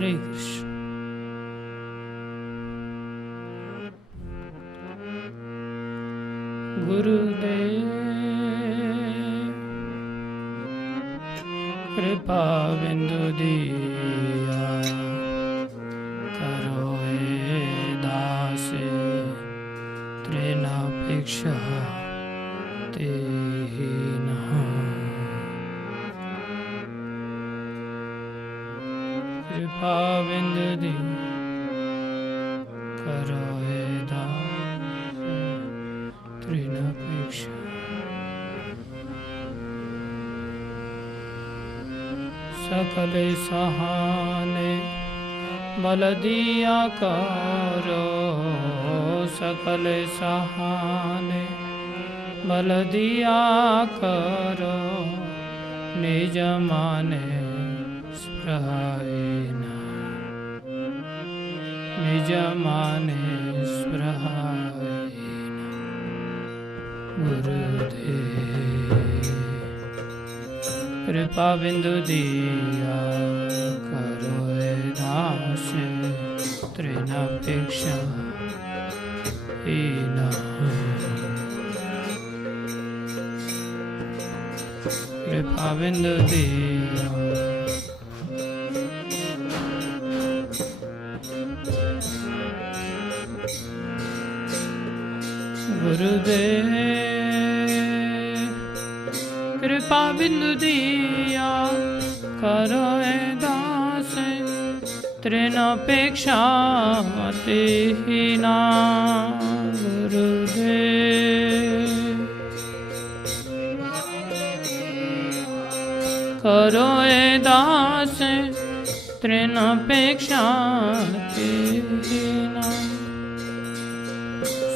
हरे कृष्ण। गुरुदेव कृपा बिंदु दिया करो हे दासे तृणापेक्षा तेना। कृपा बिंदु दिया करो हे दासे तृणापेक्षा। सकल सहाने बल दिया करो, सकल सहाने बल दिया करो, निज माने स्पृहायना, निज माने स्पृहायना। गुरुदेव कृपा बिंदु दिया करो हे दास तृणापेक्षा हीना। कृपा बिंदु दिया गुरुदेव कृपा बिंदु दिया करो हे दास तृणापेक्षा तेना। गुरुदेव करो हे दास तृणापेक्षा तेना।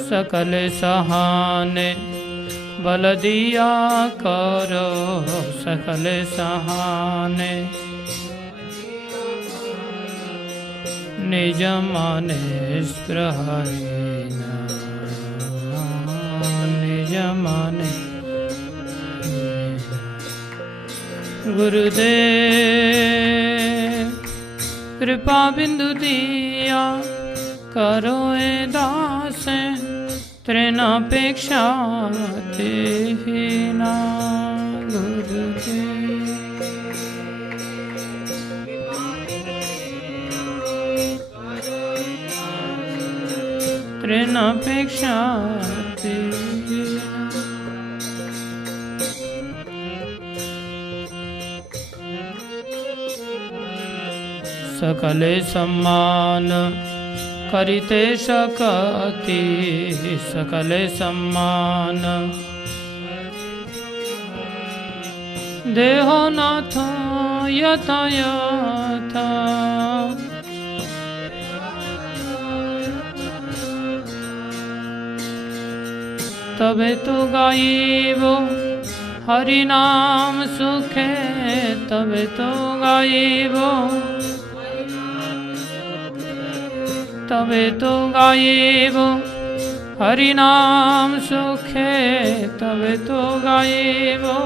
सकल सहाने बल दिया करो, सकल सहाने निज माने स्पृहायना, निज माने। गुरुदेव कृपा बिंदु दिया करो हे दास तृणापेक्षा तेना। गुरुदेव तृणापेक्षा तेना। सकल सम्मान करिते सकति, सकल सम्मान देहो नाथ यथा यथा। तबे तो गाइबो हरि नाम सुखे, तबे तो गाइबो, तबे तो गाइबो हरि नाम सुखे, तबे तो गाइबो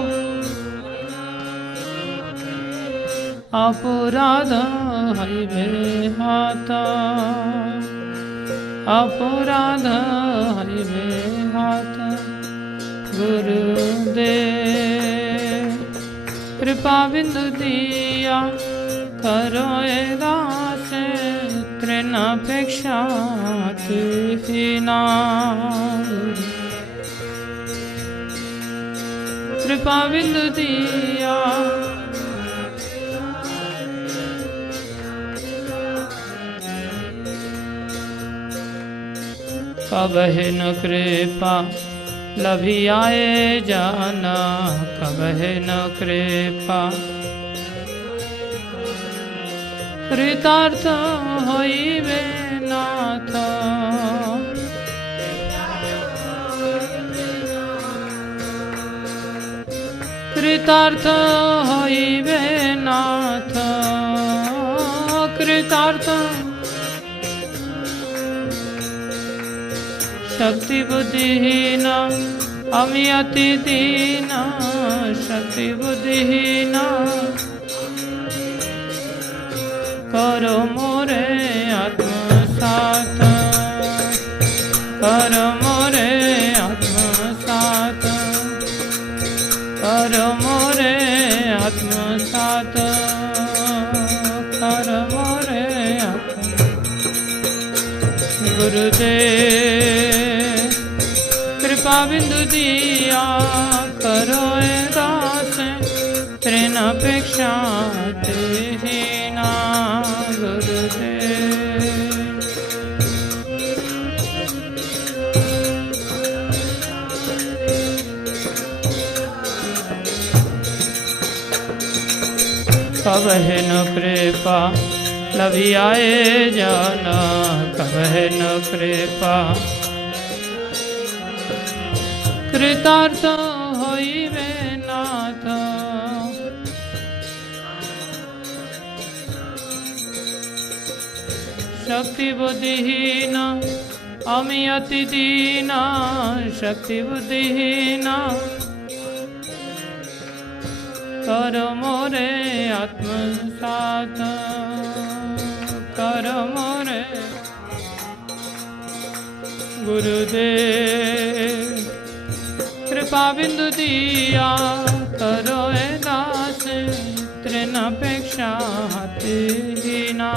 अपराध हइबे हाथा, अपराध हइबे हाथा। गुरुदेव कृपा बिंदु दिया करो हे दास तृणापेक्षा तेना। कृपा बिंदु दिया कबहि न कृपा लभियाए जाना, कबहि न कृपा कृतार्थ होइबे नाथ। कृतार्थ होइबे नाथ, कृतार्थ शक्ति बुद्धिहीन अमी अति दीन, शक्ति बुद्धिहीन करो मोरे आत्मसात, करो मोरे आत्मसात, करो मोरे आत्मसात, करो मोरे गुरुदेव कृपा बिंदु दिया करो ए दास, तृण अपेक्षा तेहीना गुरुदेव। कब है न कृपा लभी आए जाना, कब है न कृपा कृतार्थ होइबे नाथ। शक्ति बुद्धिहीन अमी अति दीना, शक्ति बुद्धिहीन कर मोरे आत्मसात, कर मोरे गुरुदेव कृपा बिंदु दिया करो ए दास, तृण अपेक्षा तेहीना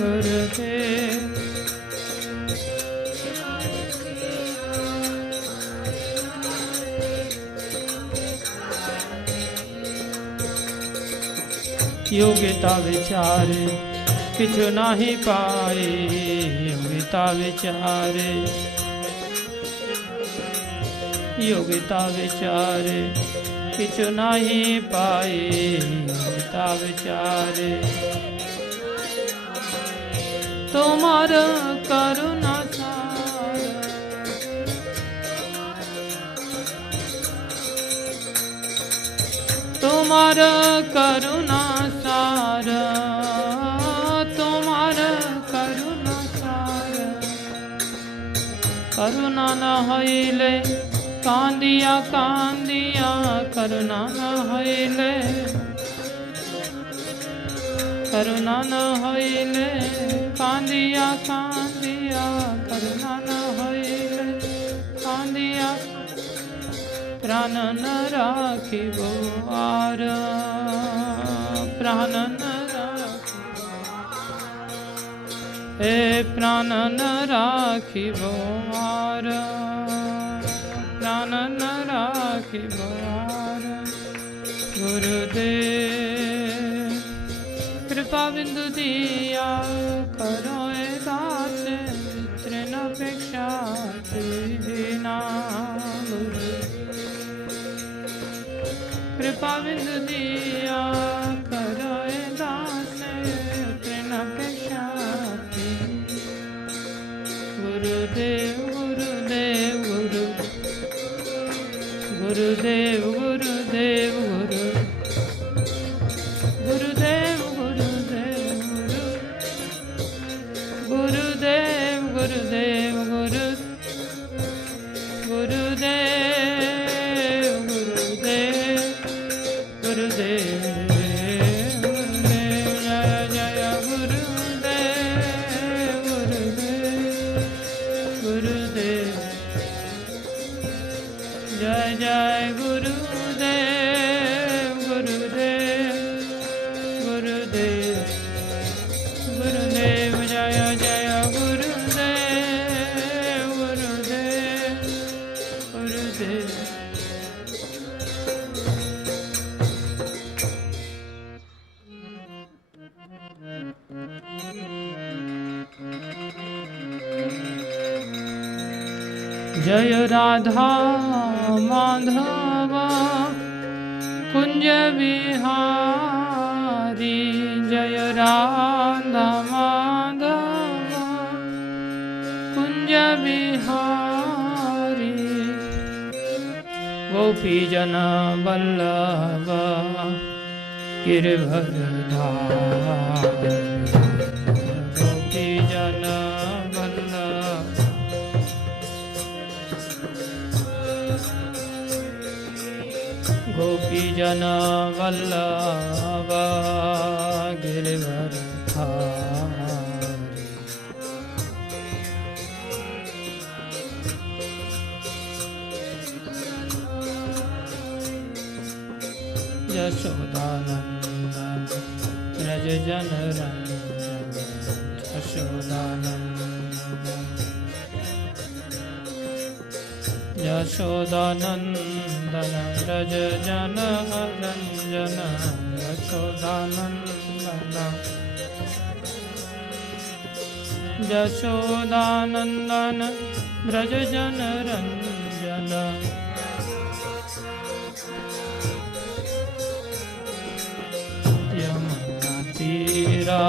गुरुदेव। योग्यता विचारे किछु नाही पाए, योग्यता विचारे, योग्यता विचारे किछु नाही पाए, योग्यता विचारे तुम्हार करुणा सार, तुम्हार करुणा सार, तुम्हार करुणा सार। करुणा न होइले कांदिया कांदिया, करुणा न होइले, करुणा न होइले कांदिया कांदिया, करुणा न होइले कांदिया। प्राण न राखिबो आर, प्राण न हे प्राण न राखिबो आर, प्राण न राखिबो आर गुरुदेव कृपा बिंदु दिया करो ए दास, तृण अपेक्षा तेहीना कृपा बिंदु दिया करो ए दास, तृण अपेक्षा गुरुदेव गुरुदेव गुरु गुरुदेव गुरुदेव गुरु गुरुदेव गुरुदेव गुरु गुरुदेव गुरुदेव गुरु गुरुदेव गुरुदेव गुरुदेव जय जय गुरुदेव गुरुदेव गुरुदेव गुरुदेव जय जय गुरुदेव गुरुदेव गुरुदेव। जय राधा माधव कुंज बिहारी, जय राधा माधव कुंज बिहारी। गोपी जन वल्लभ गिरधरधारी, गोपी जन वल्लभ गोपी जन वल्लभ गिरधरधारी। बिहारी। यशोदानंदन व्रज जन रंजन, यशोदानंदन यशोदानंदन व्रज जन रंजन, यशोदानंदन यशोदानंदन व्रज जन रंजन। यमुना तीरा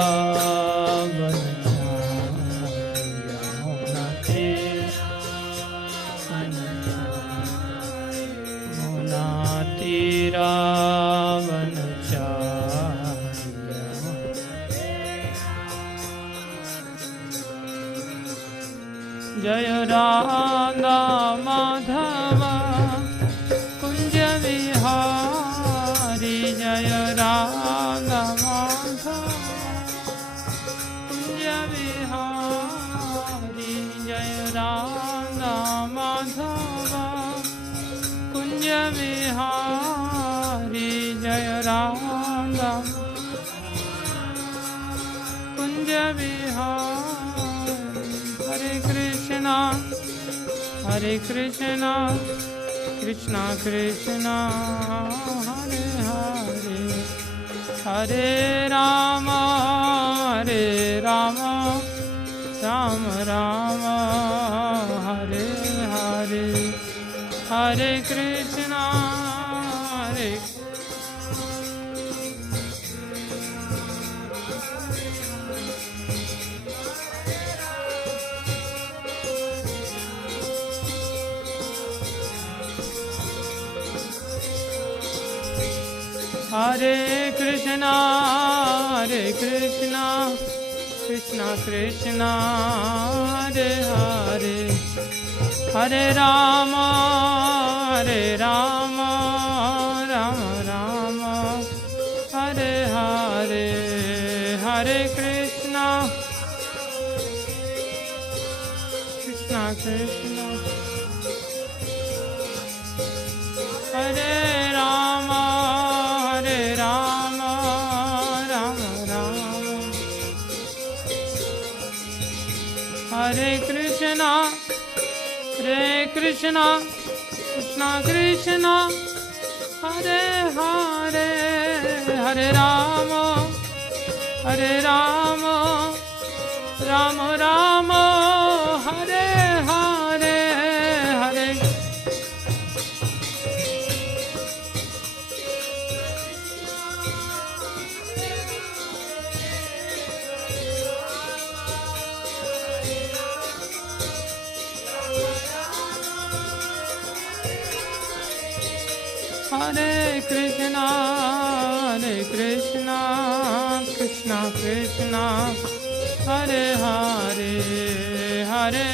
यमुना तीरा जय राधा माधव कुंज विहारी, जय राधा माधव कुंज विहारी, जय राधा माधव कुंज विहारी, जय राधा कुंज विहारी। हरे कृष्णा कृष्णा कृष्णा हरे हरे, हरे राम राम राम हरे हरे, हरे कृष्णा हरे हरे कृष्णा कृष्णा कृष्णा हरे हरे, हरे राम राम राम हरे हरे, हरे कृष्णा कृष्णा हरे राम राम हरे कृष्णा कृष्णा कृष्णा हरे हरे, हरे राम राम राम हरे हरे, हरे हरे कृष्णा कृष्णा हरे हरे, हरे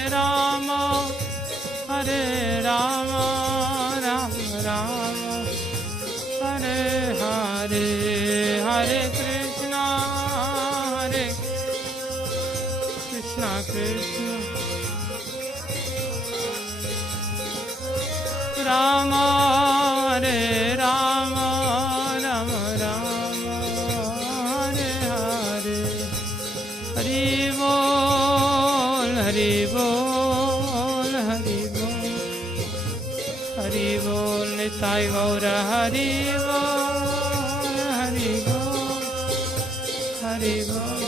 राम राम राम हरे हरे, हरे कृष्णा कृष्णा राम राम राम हरे हरे, हरि बोल हरि बोल हरि बोल, हरि बोल निताई गौर हरि बोल, हरि बोल हरि बोल।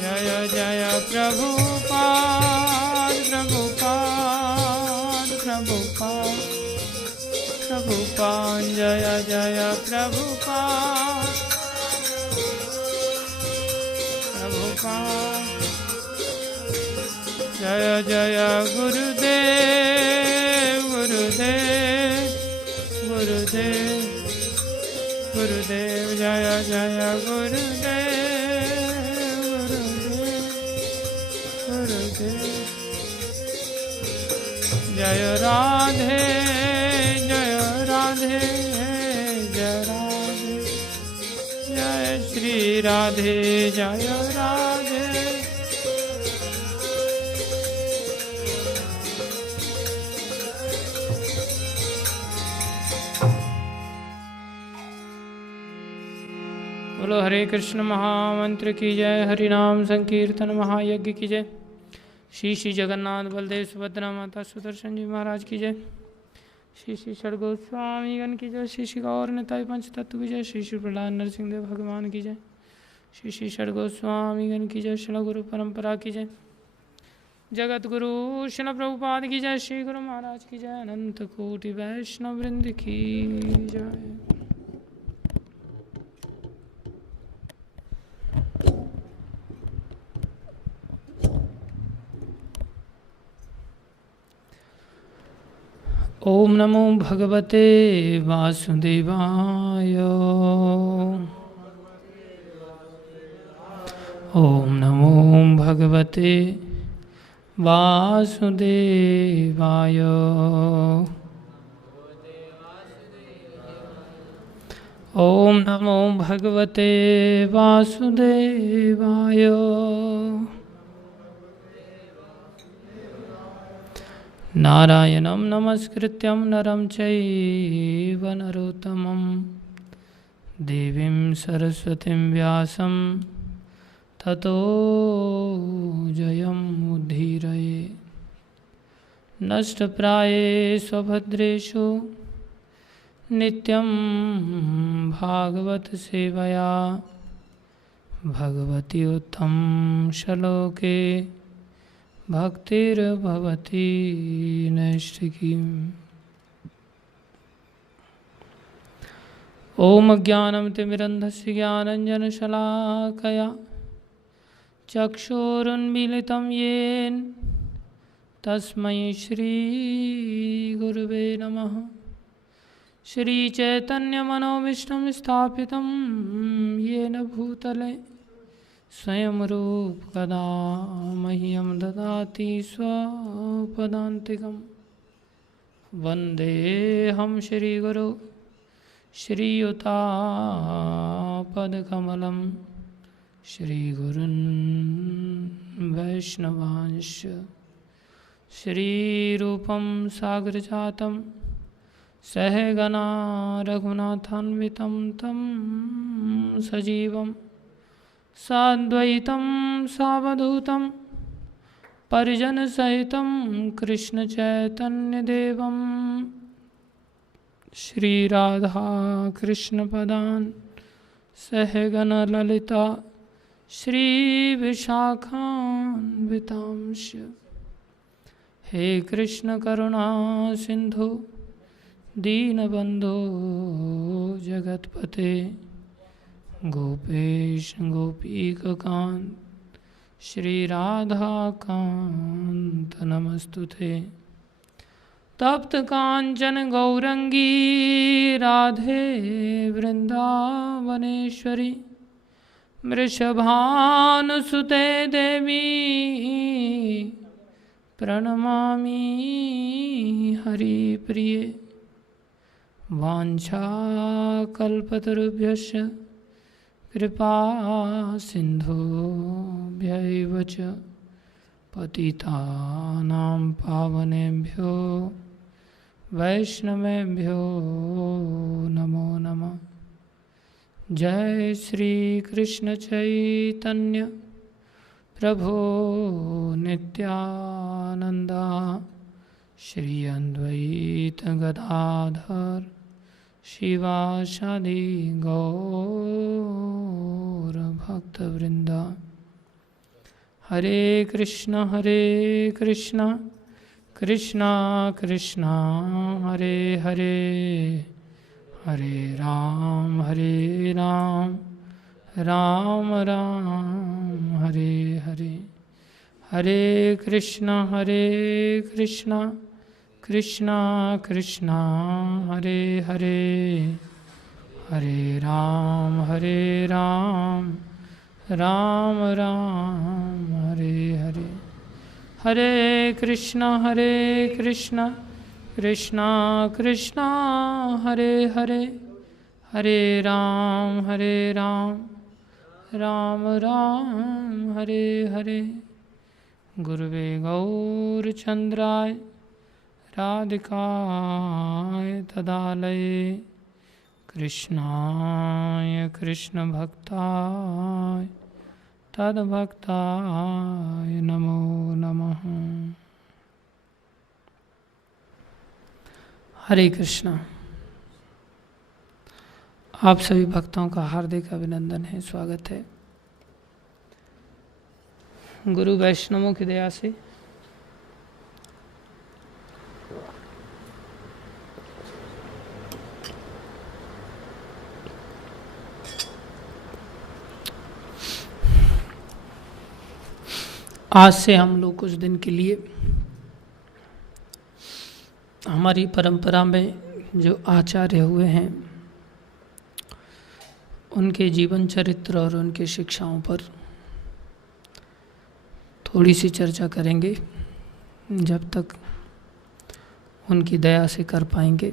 जय जय प्रभुपाद प्रभुपाद प्रभुपाद प्रभुपाद, जय जय प्रभुपाद प्रभुपाद, जय जय गुरुदेव गुरुदेव गुरुदेव गुरुदेव, जय जय गुरुदेव गुरुदेव, जय राधे जय राधे जय राधे, जय श्री राधे जय राधे। बोलो हरे कृष्ण महामंत्र की जय, हरि नाम संकीर्तन महायज्ञ की जय। श्री श्री जगन्नाथ बलदेव सुभद्रा माता सुदर्शन जी महाराज की जय। श्री श्री षडगोस्वामीगण की जय। श्री श्री गौर निताई पंच तत्व की जय। श्री श्री प्रहलाद नरसिंह देव भगवान की जय। श्री श्री षडगोस्वामीगण की जय। शिल गुरु परंपरा की जय। जगत गुरु शिल प्रभुपाद की जय। श्री गुरु महाराज की जय। अनंत कोटि वैष्णव वृंद की जय। ओम नमो भगवते वासुदेवाय। ओम नमो भगवते वासुदेवाय। ओम नमो भगवते वासुदेवाय। नारायणं नमस्कृत्यं नरं चैव नरोत्तमं देवीं सरस्वतीं व्यासं ततो जयमुद्धीरये। नष्टप्रायेषु स्वभद्रेषु नित्यं भागवत सेवया भगवती उत्तम श्लोके भक्तिर्भवती नैष्ठिकीम्। ओम ज्ञानं तिमिरन्धस्य ज्ञानञ्जनशलाकया चक्षुरुन्मीलितं येन तस्मै श्रीगुरुवे नमः। श्रीचैतन्यमनोभीष्टं स्थापितं येन भूतले स्वयं रूप कदा मह्यं ददाति स्वपदान्तिकं। वन्देऽहं श्रीगुरु श्रीयुतापदकमलं श्रीगुरुन् वैष्णवांश्च। श्रीरूपं साग्रजातं सहगना रघुनाथान्वितं तं सजीवं साद्वैतं सावधूतं परिजनसहितं कृष्णचैतन्यदेवं श्रीराधाकृष्णपदान् सहगणललिता श्रीविशाखान्वितांश्च। हे कृष्ण करुणा सिन्धु दीनबन्धो जगत्पते गोपेश गोपीकान्त श्रीराधाकान्त नमस्तुते। तप्त कांचन गौरंगी राधे वृंदावनेश्वरी वृषभानुसुते देवी प्रणमामि हरिप्रिये। वाञ्छाकल्पतरुभ्यश्च कृपा सिन्धुभ्यैव च पतितानां पावनेभ्यो वैष्णवेभ्यो नमो नमः। जय श्री कृष्ण चैतन्य प्रभो नित्यानंद श्री अद्वैत गदाधर शिवासादि गौर भक्तवृंद। हरे कृष्ण कृष्ण कृष्ण हरे हरे, हरे राम राम राम हरे हरे। हरे कृष्ण कृष्ण कृष्ण हरे हरे, हरे राम राम राम हरे हरे। हरे कृष्ण कृष्ण कृष्ण हरे हरे, हरे राम राम राम हरे हरे। गुरुवे गौरचन्द्राय राधिकाय तदालये कृष्णाय कृष्णभक्ताय तद्भक्ताय नमो नमः। हरे कृष्णा। आप सभी भक्तों का हार्दिक अभिनंदन है, स्वागत है। गुरु वैष्णवों की दया से आज से हम लोग कुछ दिन के लिए हमारी परंपरा में जो आचार्य हुए हैं उनके जीवन चरित्र और उनके शिक्षाओं पर थोड़ी सी चर्चा करेंगे, जब तक उनकी दया से कर पाएंगे।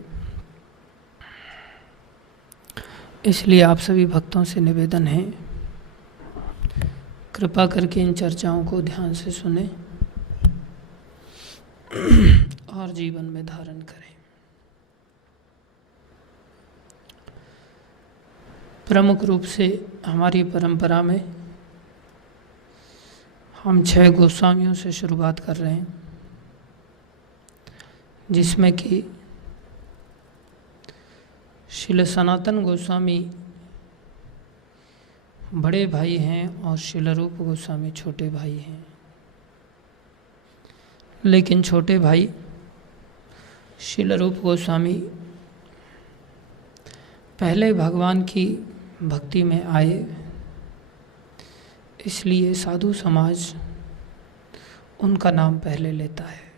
इसलिए आप सभी भक्तों से निवेदन है, कृपा करके इन चर्चाओं को ध्यान से सुने और जीवन में धारण करें। प्रमुख रूप से हमारी परंपरा में हम 6 गोस्वामियों से शुरुआत कर रहे हैं, जिसमें कि श्रील सनातन गोस्वामी बड़े भाई हैं और श्रील रूप गोस्वामी छोटे भाई हैं। लेकिन छोटे भाई श्रील रूप गोस्वामी पहले भगवान की भक्ति में आए, इसलिए साधु समाज उनका नाम पहले लेता है।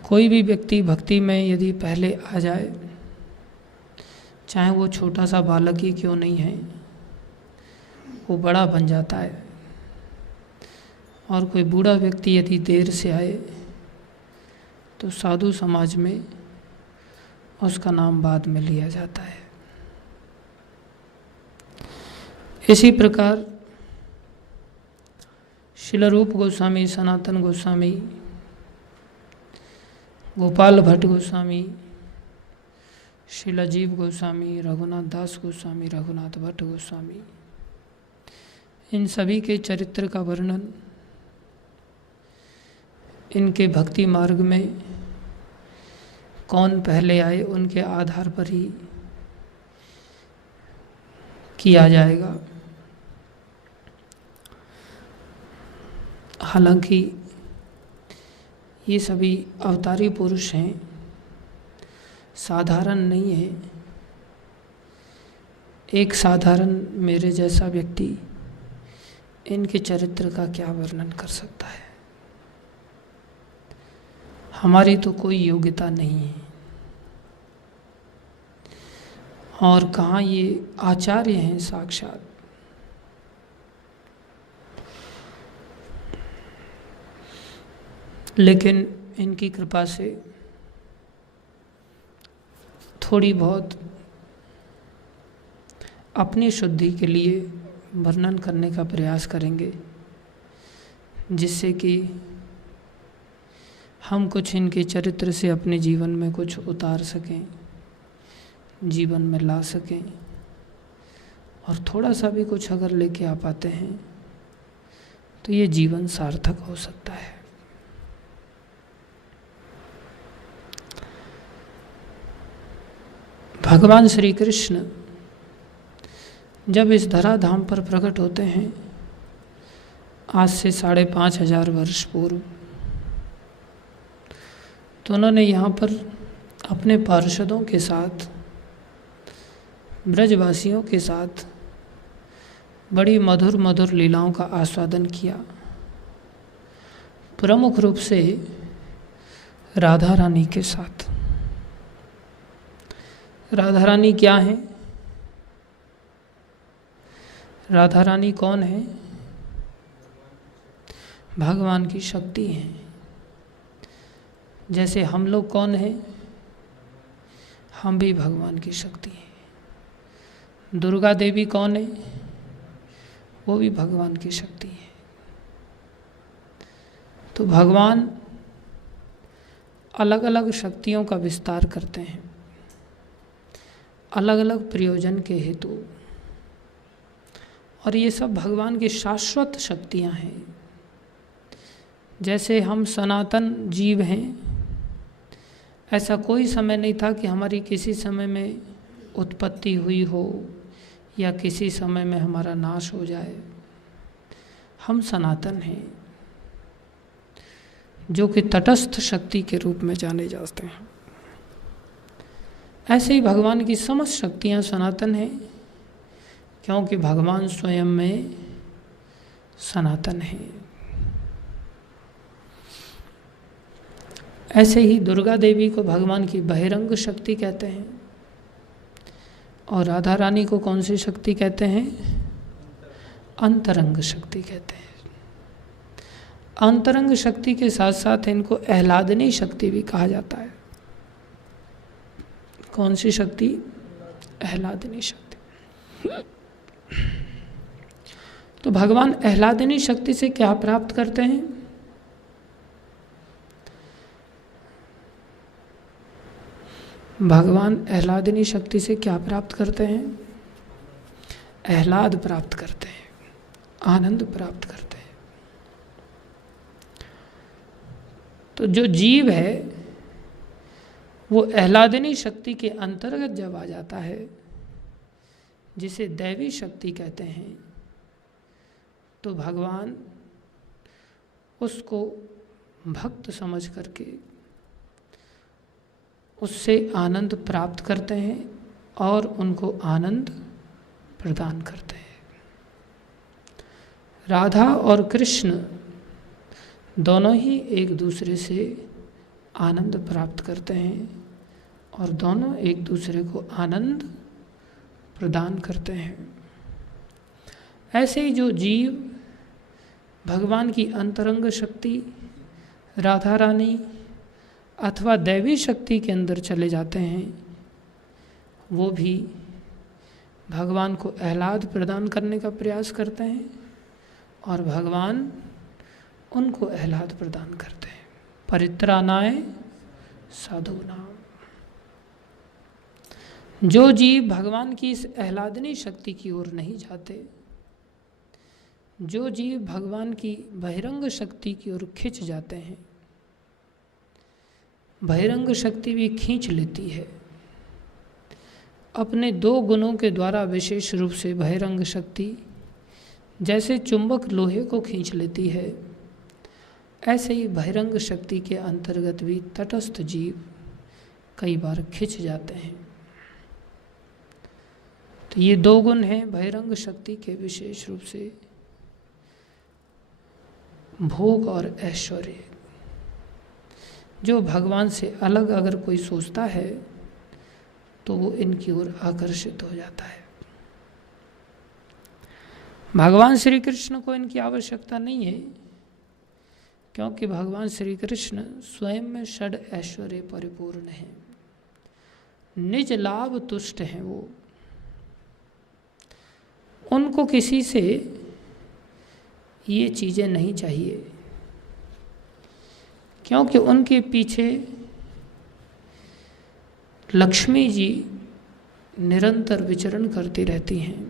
कोई भी व्यक्ति भक्ति में यदि पहले आ जाए, चाहे वो छोटा सा बालक ही क्यों नहीं है, वो बड़ा बन जाता है। और कोई बूढ़ा व्यक्ति यदि देर से आए तो साधु समाज में उसका नाम बाद में लिया जाता है। इसी प्रकार श्रील रूप गोस्वामी, सनातन गोस्वामी, गोपाल भट्ट गोस्वामी, श्रील जीव गोस्वामी, रघुनाथ दास गोस्वामी, रघुनाथ भट्ट गोस्वामी, इन सभी के चरित्र का वर्णन इनके भक्ति मार्ग में कौन पहले आए उनके आधार पर ही किया जाएगा। हालांकि ये सभी अवतारी पुरुष हैं, साधारण नहीं है। एक साधारण मेरे जैसा व्यक्ति इनके चरित्र का क्या वर्णन कर सकता है। हमारी तो कोई योग्यता नहीं है, और कहाँ ये आचार्य हैं साक्षात। लेकिन इनकी कृपा से थोड़ी बहुत अपनी शुद्धि के लिए वर्णन करने का प्रयास करेंगे, जिससे कि हम कुछ इनके चरित्र से अपने जीवन में कुछ उतार सकें, जीवन में ला सकें। और थोड़ा सा भी कुछ अगर लेके आ पाते हैं तो ये जीवन सार्थक हो सकता है। भगवान श्री कृष्ण जब इस धराधाम पर प्रकट होते हैं, आज से 5,500 वर्ष पूर्व, तो उन्होंने यहाँ पर अपने पार्षदों के साथ, ब्रजवासियों के साथ बड़ी मधुर मधुर लीलाओं का आस्वादन किया। प्रमुख रूप से राधा रानी के साथ। राधा रानी क्या है? राधा रानी कौन है? भगवान की शक्ति है। जैसे हम लोग कौन हैं? हम भी भगवान की शक्ति हैं। दुर्गा देवी कौन है? वो भी भगवान की शक्ति है। तो भगवान अलग अलग शक्तियों का विस्तार करते हैं, अलग अलग प्रयोजन के हेतु, और ये सब भगवान की शाश्वत शक्तियाँ हैं। जैसे हम सनातन जीव हैं, ऐसा कोई समय नहीं था कि हमारी किसी समय में उत्पत्ति हुई हो या किसी समय में हमारा नाश हो जाए। हम सनातन हैं, जो कि तटस्थ शक्ति के रूप में जाने जाते हैं। ऐसे ही भगवान की समस्त शक्तियाँ सनातन हैं, क्योंकि भगवान स्वयं में सनातन हैं। ऐसे ही दुर्गा देवी को भगवान की बहिरंग शक्ति कहते हैं, और राधा रानी को कौन सी शक्ति कहते हैं? अंतरंग शक्ति कहते हैं। अंतरंग शक्ति के साथ साथ इनको आह्लादनी शक्ति भी कहा जाता है। कौन सी शक्ति? आह्लादनी शक्ति। तो भगवान आह्लादनी शक्ति से क्या प्राप्त करते हैं? भगवान आह्लादनी शक्ति से क्या प्राप्त करते हैं? आह्लाद प्राप्त करते हैं, आनंद प्राप्त करते हैं। तो जो जीव है वो आह्लादनी शक्ति के अंतर्गत जब आ जाता है, जिसे दैवी शक्ति कहते हैं, तो भगवान उसको भक्त समझ करके उससे आनंद प्राप्त करते हैं और उनको आनंद प्रदान करते हैं। राधा और कृष्ण दोनों ही एक दूसरे से आनंद प्राप्त करते हैं और दोनों एक दूसरे को आनंद प्रदान करते हैं। ऐसे ही जो जीव भगवान की अंतरंग शक्ति राधा रानी अथवा दैवी शक्ति के अंदर चले जाते हैं, वो भी भगवान को आह्लाद प्रदान करने का प्रयास करते हैं और भगवान उनको आह्लाद प्रदान करते हैं। परित्राणाय साधूनां। जो जीव भगवान की इस आह्लादनी शक्ति की ओर नहीं जाते, जो जीव भगवान की बहिरंग शक्ति की ओर खिंच जाते हैं, बहिरंग शक्ति भी खींच लेती है अपने दो गुणों के द्वारा। विशेष रूप से बहिरंग शक्ति जैसे चुंबक लोहे को खींच लेती है, ऐसे ही बहिरंग शक्ति के अंतर्गत भी तटस्थ जीव कई बार खिंच जाते हैं। तो ये दो गुण हैं बहिरंग शक्ति के, विशेष रूप से भोग और ऐश्वर्य। जो भगवान से अलग अगर कोई सोचता है तो वो इनकी ओर आकर्षित हो जाता है। भगवान श्री कृष्ण को इनकी आवश्यकता नहीं है, क्योंकि भगवान श्री कृष्ण स्वयं में षड ऐश्वर्य परिपूर्ण है, निज लाभ तुष्ट हैं। वो उनको किसी से ये चीज़ें नहीं चाहिए, क्योंकि उनके पीछे लक्ष्मी जी निरंतर विचरण करती रहती हैं,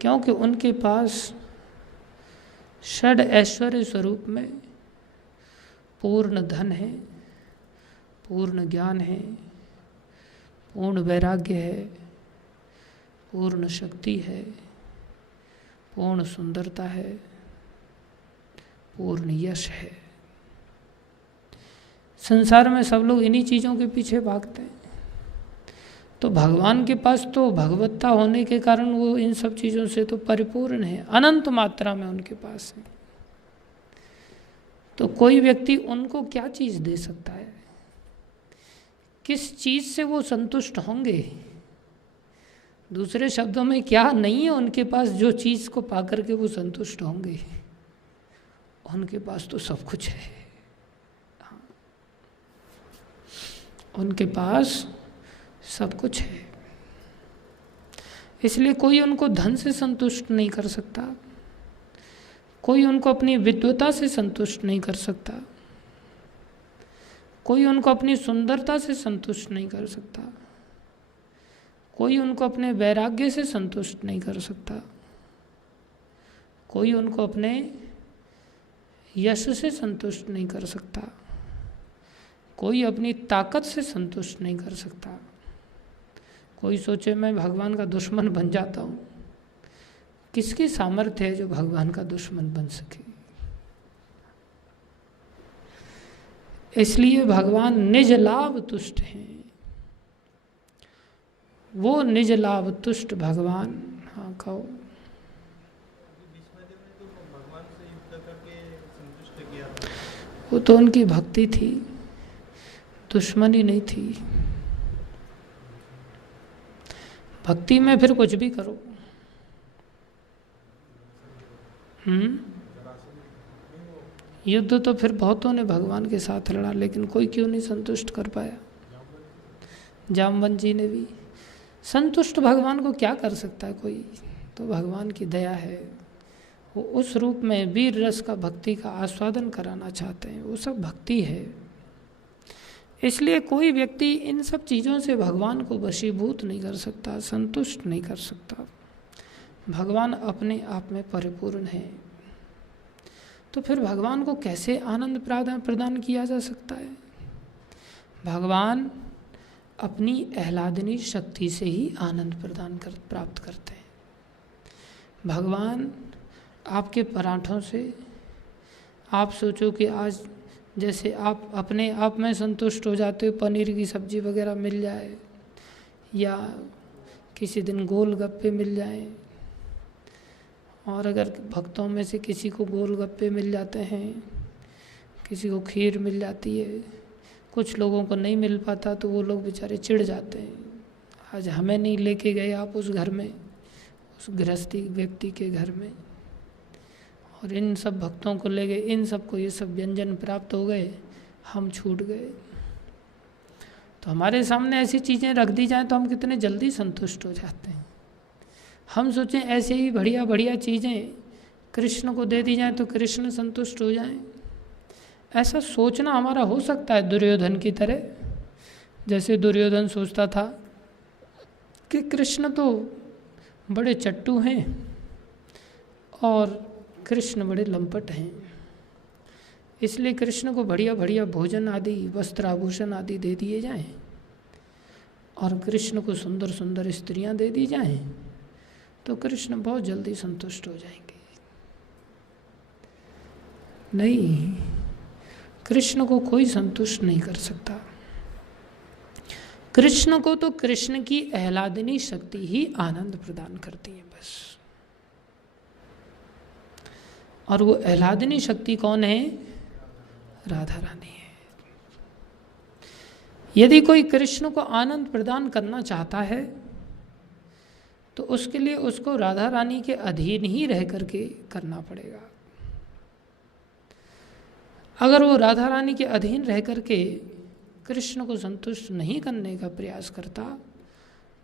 क्योंकि उनके पास षड ऐश्वर्य स्वरूप में पूर्ण धन है, पूर्ण ज्ञान है, पूर्ण वैराग्य है, पूर्ण शक्ति है, पूर्ण सुंदरता है, पूर्ण यश है। संसार में सब लोग इन्हीं चीज़ों के पीछे भागते हैं। तो भगवान के पास तो भगवत्ता होने के कारण वो इन सब चीज़ों से तो परिपूर्ण है, अनंत मात्रा में उनके पास है। तो कोई व्यक्ति उनको क्या चीज़ दे सकता है? किस चीज़ से वो संतुष्ट होंगे? दूसरे शब्दों में क्या नहीं है उनके पास जो चीज़ को पा करके वो संतुष्ट होंगे? उनके पास तो सब कुछ है। उनके पास सब कुछ है। इसलिए कोई उनको धन से संतुष्ट नहीं कर सकता, कोई उनको अपनी विद्वता से संतुष्ट नहीं कर सकता, कोई उनको अपनी सुंदरता से संतुष्ट नहीं कर सकता, कोई उनको अपने वैराग्य से संतुष्ट नहीं कर सकता, कोई उनको अपने यश से संतुष्ट नहीं कर सकता, कोई अपनी ताकत से संतुष्ट नहीं कर सकता। कोई सोचे मैं भगवान का दुश्मन बन जाता हूँ, किसकी सामर्थ्य है जो भगवान का दुश्मन बन सके? इसलिए भगवान निज लाभ तुष्ट हैं, वो निज लाभ तुष्ट भगवान। हाँ कहो। वो तो उनकी भक्ति थी, दुश्मनी नहीं थी। भक्ति में फिर कुछ भी करो। युद्ध तो फिर बहुतों ने भगवान के साथ लड़ा, लेकिन कोई क्यों नहीं संतुष्ट कर पाया? जामवंत जी ने भी। संतुष्ट भगवान को क्या कर सकता है कोई? तो भगवान की दया है, वो उस रूप में वीर रस का, भक्ति का आस्वादन कराना चाहते हैं, वो सब भक्ति है। इसलिए कोई व्यक्ति इन सब चीज़ों से भगवान को वशीभूत नहीं कर सकता, संतुष्ट नहीं कर सकता। भगवान अपने आप में परिपूर्ण है, तो फिर भगवान को कैसे आनंद प्रदान किया जा सकता है? भगवान अपनी आह्लादनी शक्ति से ही आनंद प्राप्त करते हैं। भगवान आपके पराठों से, आप सोचो कि आज जैसे आप अपने आप में संतुष्ट हो जाते हो, पनीर की सब्जी वगैरह मिल जाए या किसी दिन गोलगप्पे मिल जाए, और अगर भक्तों में से किसी को गोलगप्पे मिल जाते हैं, किसी को खीर मिल जाती है, कुछ लोगों को नहीं मिल पाता, तो वो लोग बेचारे चिढ़ जाते हैं, आज हमें नहीं लेके गए आप उस घर में, उस गृहस्थी व्यक्ति के घर में, और इन सब भक्तों को ले गए, इन सबको ये सब व्यंजन प्राप्त हो गए, हम छूट गए। तो हमारे सामने ऐसी चीज़ें रख दी जाएं तो हम कितने जल्दी संतुष्ट हो जाते हैं। हम सोचें ऐसे ही बढ़िया बढ़िया चीज़ें कृष्ण को दे दी जाएं तो कृष्ण संतुष्ट हो जाएं। ऐसा सोचना हमारा हो सकता है दुर्योधन की तरह। जैसे दुर्योधन सोचता था कि कृष्ण तो बड़े चट्टू हैं और कृष्ण बड़े लंपट हैं, इसलिए कृष्ण को बढ़िया बढ़िया भोजन आदि, वस्त्र आभूषण आदि दे दिए जाएं और कृष्ण को सुंदर सुंदर स्त्रियां दे दी जाएं, तो कृष्ण बहुत जल्दी संतुष्ट हो जाएंगे। नहीं, कृष्ण को कोई संतुष्ट नहीं कर सकता। कृष्ण को तो कृष्ण की आह्लादनी शक्ति ही आनंद प्रदान करती है बस। और वो आह्लादनी शक्ति कौन है? राधा रानी है। यदि कोई कृष्ण को आनंद प्रदान करना चाहता है तो उसके लिए उसको राधा रानी के अधीन ही रह करके करना पड़ेगा। अगर वो राधा रानी के अधीन रह करके कृष्ण को संतुष्ट नहीं करने का प्रयास करता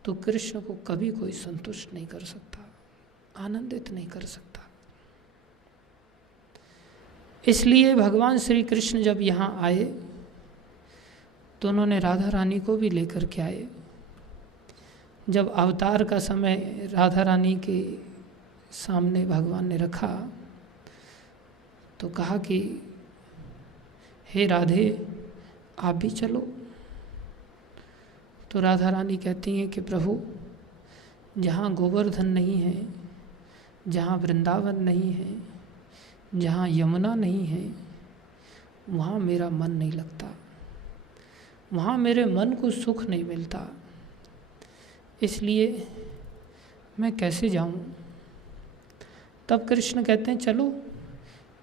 तो कृष्ण को कभी कोई संतुष्ट नहीं कर सकता, आनंदित नहीं कर सकता। इसलिए भगवान श्री कृष्ण जब यहाँ आए तो उन्होंने राधा रानी को भी लेकर के आए। जब अवतार का समय राधा रानी के सामने भगवान ने रखा तो कहा कि हे राधे, आप भी चलो। तो राधा रानी कहती हैं कि प्रभु, जहाँ गोवर्धन नहीं है, जहाँ वृंदावन नहीं है, जहाँ यमुना नहीं है, वहाँ मेरा मन नहीं लगता, वहाँ मेरे मन को सुख नहीं मिलता, इसलिए मैं कैसे जाऊँ। तब कृष्ण कहते हैं चलो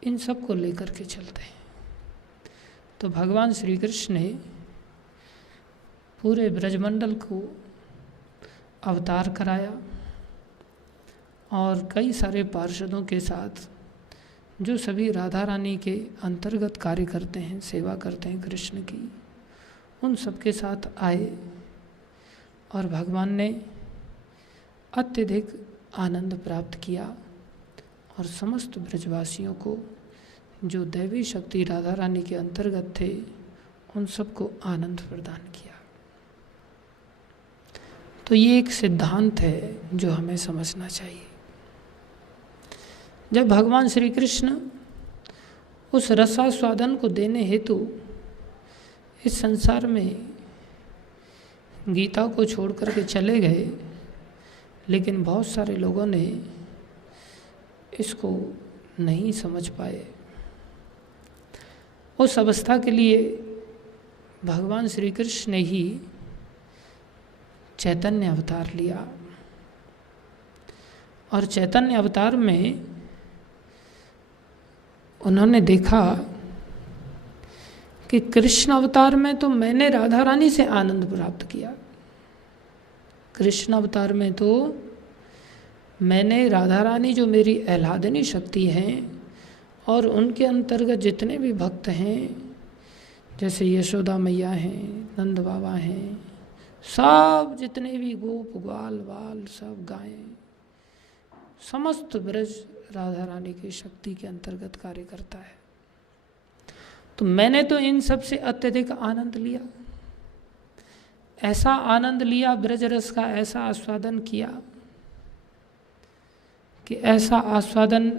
इन सब को लेकर के चलते हैं। तो भगवान श्री कृष्ण ने पूरे ब्रजमंडल को अवतार कराया और कई सारे पार्षदों के साथ, जो सभी राधा रानी के अंतर्गत कार्य करते हैं, सेवा करते हैं कृष्ण की, उन सब के साथ आए और भगवान ने अत्यधिक आनंद प्राप्त किया और समस्त ब्रजवासियों को जो दैवी शक्ति राधा रानी के अंतर्गत थे उन सबको आनंद प्रदान किया। तो ये एक सिद्धांत है जो हमें समझना चाहिए। जब भगवान श्री कृष्ण उस रसास्वादन को देने हेतु इस संसार में गीता को छोड़ करके चले गए, लेकिन बहुत सारे लोगों ने इसको नहीं समझ पाए। उस अवस्था के लिए भगवान श्री कृष्ण ने ही चैतन्य अवतार लिया और चैतन्य अवतार में उन्होंने देखा कि कृष्ण अवतार में तो मैंने राधा रानी से आनंद प्राप्त किया, कृष्ण अवतार में तो मैंने राधा रानी जो मेरी आह्लादनी शक्ति हैं और उनके अंतर्गत जितने भी भक्त हैं, जैसे यशोदा मैया हैं, नंद बाबा हैं, सब जितने भी गोप ग्वाल बाल सब गायें, समस्त ब्रज राधा रानी की शक्ति के अंतर्गत कार्य करता है। तो मैंने तो इन सब से अत्यधिक आनंद लिया, ऐसा आनंद लिया, ब्रज रस का ऐसा आस्वादन किया कि ऐसा आस्वादन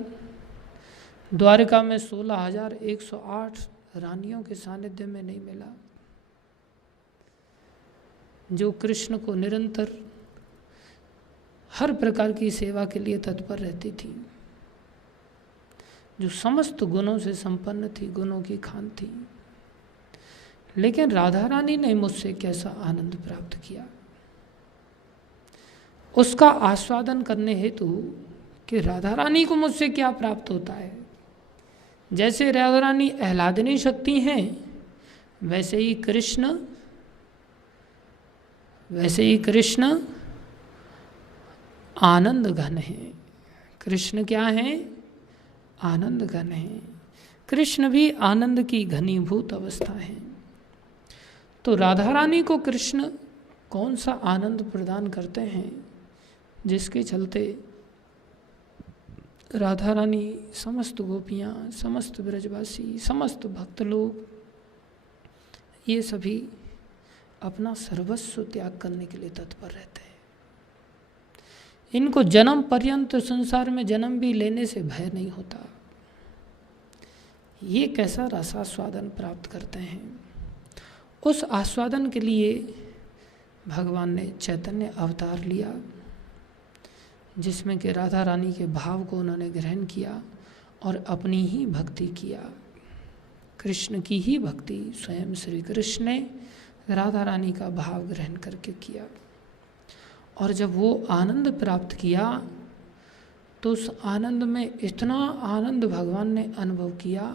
द्वारिका में 16,108 रानियों के सानिध्य में नहीं मिला, जो कृष्ण को निरंतर हर प्रकार की सेवा के लिए तत्पर रहती थी, जो समस्त गुणों से संपन्न थी, गुणों की खान थी। लेकिन राधा रानी ने मुझसे कैसा आनंद प्राप्त किया, उसका आस्वादन करने हेतु कि राधा रानी को मुझसे क्या प्राप्त होता है। जैसे राधा रानी आह्लादनी शक्ति हैं, वैसे ही कृष्ण आनंद घन है। कृष्ण क्या है? आनंद घन है। कृष्ण भी आनंद की घनीभूत अवस्था है। तो राधा रानी को कृष्ण कौन सा आनंद प्रदान करते हैं, जिसके चलते राधा रानी, समस्त गोपियाँ, समस्त ब्रजवासी, समस्त भक्त लोग, ये सभी अपना सर्वस्व त्याग करने के लिए तत्पर रहते हैं। इनको जन्म पर्यंत संसार में जन्म भी लेने से भय नहीं होता। ये कैसा रसास्वादन प्राप्त करते हैं। उस आस्वादन के लिए भगवान ने चैतन्य अवतार लिया, जिसमें कि राधा रानी के भाव को उन्होंने ग्रहण किया और अपनी ही भक्ति किया। कृष्ण की ही भक्ति स्वयं श्री कृष्ण ने राधा रानी का भाव ग्रहण करके किया। और जब वो आनंद प्राप्त किया तो उस आनंद में इतना आनंद भगवान ने अनुभव किया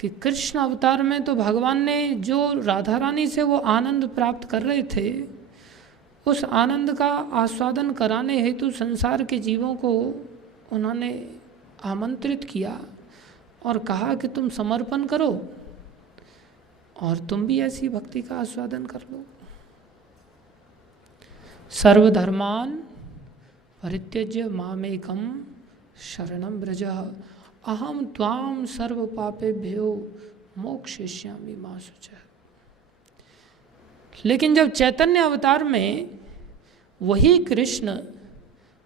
कि कृष्ण अवतार में तो भगवान ने जो राधा रानी से वो आनंद प्राप्त कर रहे थे, उस आनंद का आस्वादन कराने हेतु संसार के जीवों को उन्होंने आमंत्रित किया और कहा कि तुम समर्पण करो और तुम भी ऐसी भक्ति का आस्वादन कर लो। सर्वधर्मान परित्यज्य मामेकम शरणं व्रज अहम त्वाम सर्व पापेभ्यो मोक्षयिष्यामि मा शुचः। लेकिन जब चैतन्य अवतार में वही कृष्ण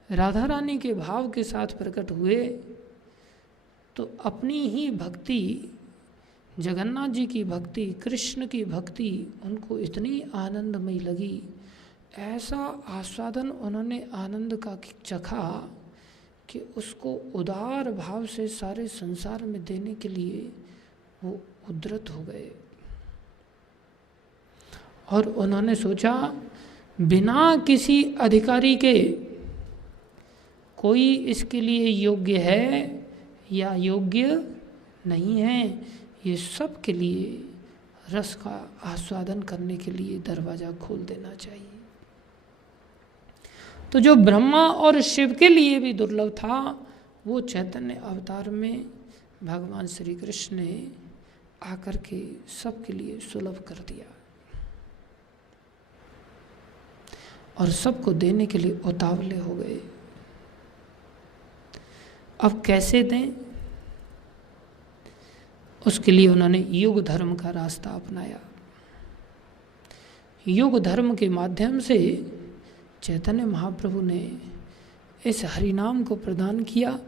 राधा रानी के भाव के साथ प्रकट हुए, तो अपनी ही भक्ति, जगन्नाथ जी की भक्ति, कृष्ण की भक्ति उनको इतनी आनंदमयी लगी, ऐसा आस्वादन उन्होंने आनंद का चखा कि उसको उदार भाव से सारे संसार में देने के लिए वो उद्यत हो गए। और उन्होंने सोचा बिना किसी अधिकारी के कोई इसके लिए योग्य है या योग्य नहीं है, ये सब के लिए रस का आस्वादन करने के लिए दरवाज़ा खोल देना चाहिए। तो जो ब्रह्मा और शिव के लिए भी दुर्लभ था, वो चैतन्य अवतार में भगवान श्री कृष्ण ने आकर के सबके लिए सुलभ कर दिया। और सबको देने के लिए उतावले हो गए। अब कैसे दें, उसके लिए उन्होंने युग धर्म का रास्ता अपनाया। युग धर्म के माध्यम से चैतन्य महाप्रभु ने इस हरिनाम को प्रदान किया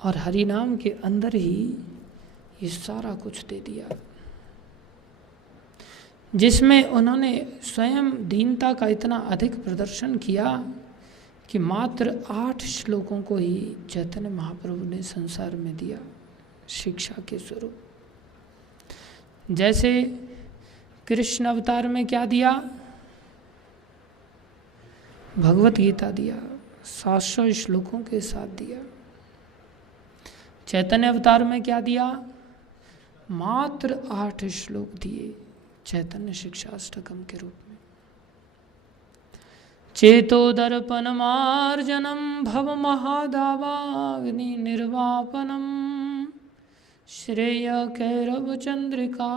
और हरिनाम के अंदर ही ये सारा कुछ दे दिया, जिसमें उन्होंने स्वयं दीनता का इतना अधिक प्रदर्शन किया कि मात्र 8 श्लोकों को ही चैतन्य महाप्रभु ने संसार में दिया शिक्षा के स्वरूप। जैसे कृष्ण अवतार में क्या दिया, भगवत गीता दिया, 700 श्लोकों के साथ दिया। चैतन्य अवतार में क्या दिया, मात्र 8 श्लोक दिए चैतन्य शिक्षाष्टकम के रूप में। चेतो दर्पण मार्जनम भव महादावाग्नि निर्वापनम श्रेय कैरव चंद्रिका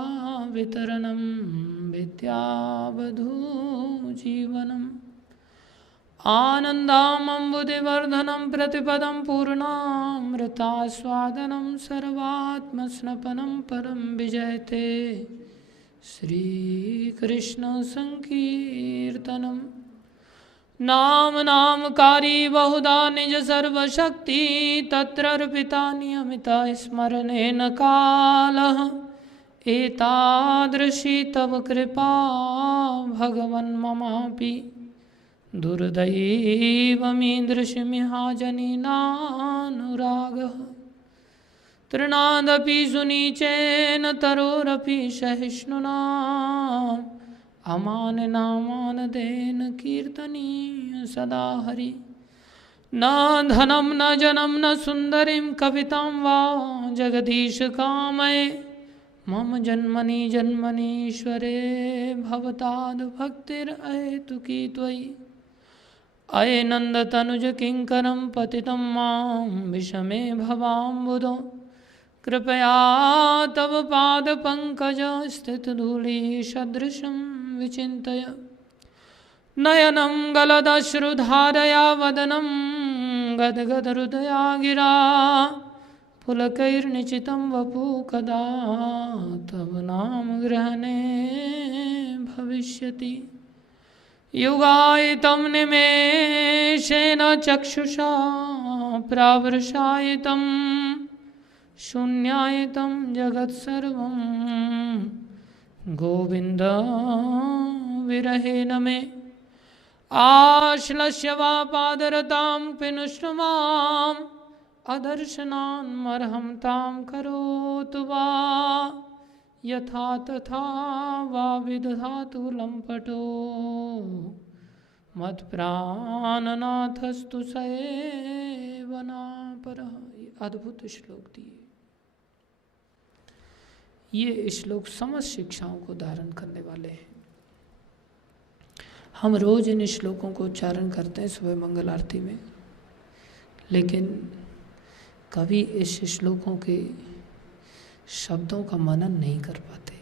वितरणम विद्यावधू जीवनम आनंदामंबुधिवर्धनम प्रतिपदम पूर्णामृतास्वादनम सर्वात्मस्नपनम परम विजयते श्री कृष्ण संकीर्तनम। नाम नामकारी बहुधा निज सर्वशक्ति तत्रर्पिता नियमिता स्मरणेन कालः एतादृशी तव कृपा भगवन् ममापि दुर्दैवमीदृशमिहाजनिनानुरागः तृणादपि सुनीचेन तरोरपि सहिष्णुना अमाननामानदेन कीर्तनीय सदा हरि। न धनं न जनं न सुन्दरीं कवितां वा जगदीश कामये मम जन्मनि जन्मनीश्वरे भवताद् भक्तिरहेतुकी त्वयि। अये नन्दतनुज किङ्करं पतितं मां विषमे भवाम्बुधो कृपया तव पादपङ्कज स्थितधूलिसदृशं विचिन्तय। नयनं गलदश्रुधारया वदनं गदगदहृदया गिरा पुलकैर्निचितं वपु कदा तव नाम ग्रहणे भविष्यति। युगायितं निमेषेन चक्षुषा प्रावृषायितं शून्यायितं जगत्सर्वं गोविन्द विरहेण मे। आश्लस्य वा पादरतां पिनुष्टमाम् अदर्शनान्मर्हं तां करोतु वा यथा तथा वा विदधातु लम्पटो मत्प्राणनाथस्तु सेवनापरः। अद्भुत श्लोक दिए। ये श्लोक समस्त शिक्षाओं को धारण करने वाले हैं। हम रोज इन श्लोकों को उच्चारण करते हैं सुबह मंगल आरती में, लेकिन कभी इस श्लोकों के शब्दों का मनन नहीं कर पाते।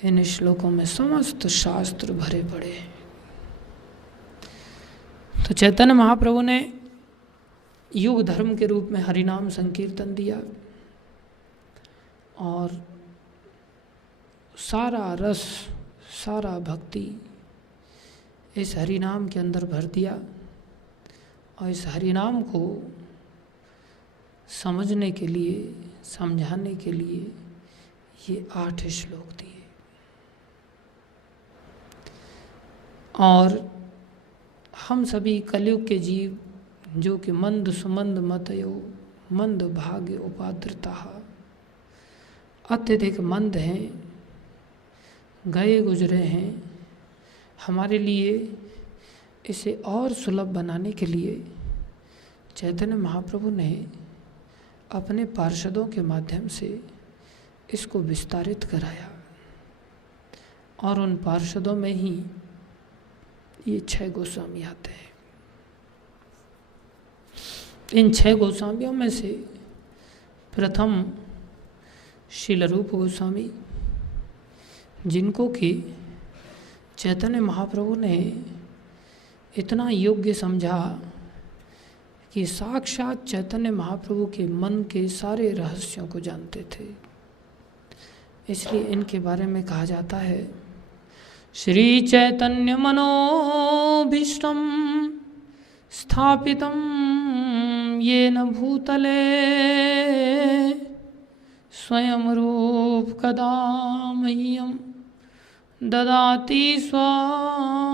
इन श्लोकों में समस्त शास्त्र भरे पड़े हैं। तो चैतन्य महाप्रभु ने युग धर्म के रूप में हरिनाम संकीर्तन दिया और सारा रस सारा भक्ति इस हरिनाम के अंदर भर दिया और इस हरिनाम को समझने के लिए समझाने के लिए ये 8 श्लोक दिए। और हम सभी कलयुग के जीव जो कि मंद सुमंद मतयो मंद भाग्य उपाद्रता अत्यधिक मंद हैं, गए गुजरे हैं, हमारे लिए इसे और सुलभ बनाने के लिए चैतन्य महाप्रभु ने अपने पार्षदों के माध्यम से इसको विस्तारित कराया। और उन पार्षदों में ही ये 6 गोस्वामी आते हैं। इन 6 गोस्वामियों में से प्रथम श्रील रूप गोस्वामी, जिनको कि चैतन्य महाप्रभु ने इतना योग्य समझा कि साक्षात चैतन्य महाप्रभु के मन के सारे रहस्यों को जानते थे। इसलिए इनके बारे में कहा जाता है, श्री चैतन्य मनोभीष्टम स्थापितम येन भूतले स्वयं रूप कदा मह्यम ददाति स्वपदान्तिकम।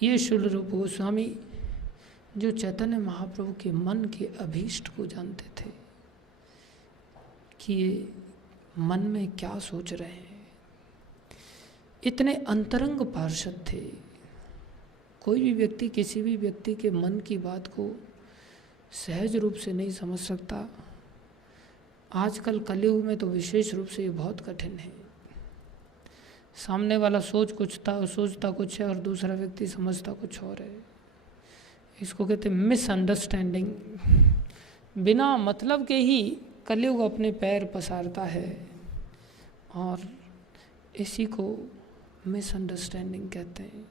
ये शूल रूप गोस्वामी जो चैतन्य महाप्रभु के मन के अभीष्ट को जानते थे कि ये मन में क्या सोच रहे हैं, इतने अंतरंग पार्षद थे। कोई भी व्यक्ति किसी भी व्यक्ति के मन की बात को सहज रूप से नहीं समझ सकता। आजकल कलयुग में तो विशेष रूप से ये बहुत कठिन है। सामने वाला सोचता कुछ है और दूसरा व्यक्ति समझता कुछ और है। इसको कहते हैं मिसअंडरस्टैंडिंग। बिना मतलब के ही कलयुग अपने पैर पसारता है और इसी को मिसअंडरस्टैंडिंग कहते हैं।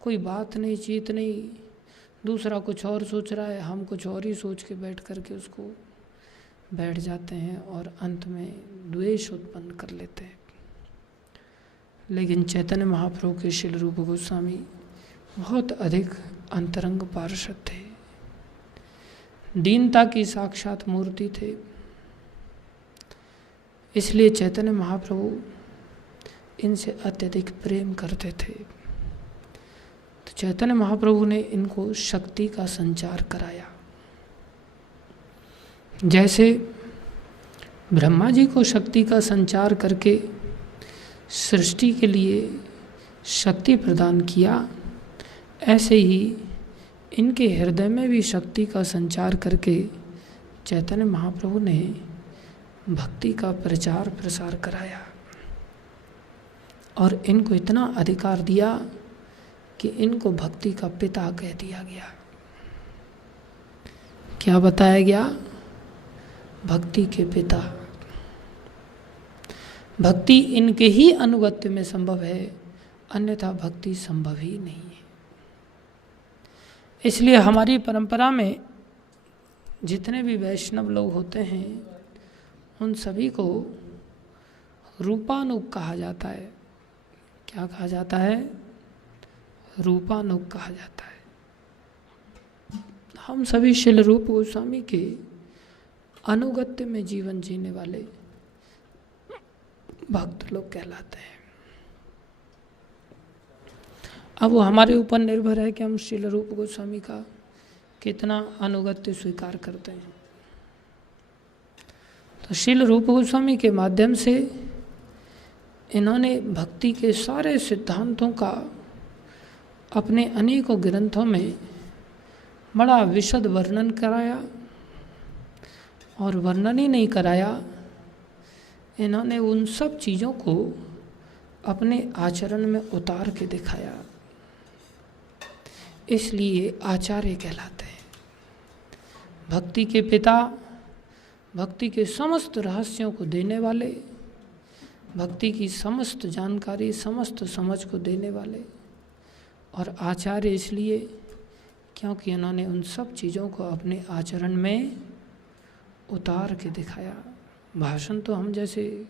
कोई बात नहीं, चीत नहीं, दूसरा कुछ और सोच रहा है, हम कुछ और ही सोच के बैठ करके उसको बैठ जाते हैं और अंत में द्वेष उत्पन्न कर लेते हैं। लेकिन चैतन्य महाप्रभु के श्रील रूप गोस्वामी बहुत अधिक अंतरंग पार्षद थे, दीनता की साक्षात मूर्ति थे। इसलिए चैतन्य महाप्रभु इनसे अत्यधिक प्रेम करते थे। तो चैतन्य महाप्रभु ने इनको शक्ति का संचार कराया। जैसे ब्रह्मा जी को शक्ति का संचार करके सृष्टि के लिए शक्ति प्रदान किया, ऐसे ही इनके हृदय में भी शक्ति का संचार करके चैतन्य महाप्रभु ने भक्ति का प्रचार प्रसार कराया और इनको इतना अधिकार दिया कि इनको भक्ति का पिता कह दिया गया। क्या बताया गया? भक्ति के पिता। भक्ति इनके ही अनुगत्य में संभव है, अन्यथा भक्ति संभव ही नहीं है। इसलिए हमारी परंपरा में जितने भी वैष्णव लोग होते हैं उन सभी को रूपानुग कहा जाता है। क्या कहा जाता है? रूपानुग कहा जाता है। हम सभी श्रील रूप गोस्वामी के अनुगत्य में जीवन जीने वाले भक्त लोग कहलाते हैं। अब वो हमारे ऊपर निर्भर है कि हम श्रील रूप गोस्वामी का कितना अनुगत्य स्वीकार करते हैं। तो श्रील रूप गोस्वामी के माध्यम से इन्होंने भक्ति के सारे सिद्धांतों का अपने अनेकों ग्रंथों में बड़ा विशद वर्णन कराया, और वर्णन ही नहीं कराया, इन्होंने उन सब चीज़ों को अपने आचरण में उतार के दिखाया। इसलिए आचार्य कहलाते हैं। भक्ति के पिता, भक्ति के समस्त रहस्यों को देने वाले, भक्ति की समस्त जानकारी, समस्त समझ को देने वाले, और आचार्य इसलिए क्योंकि इन्होंने उन सब चीज़ों को अपने आचरण में उतार के दिखाया। भाषण तो हम जैसे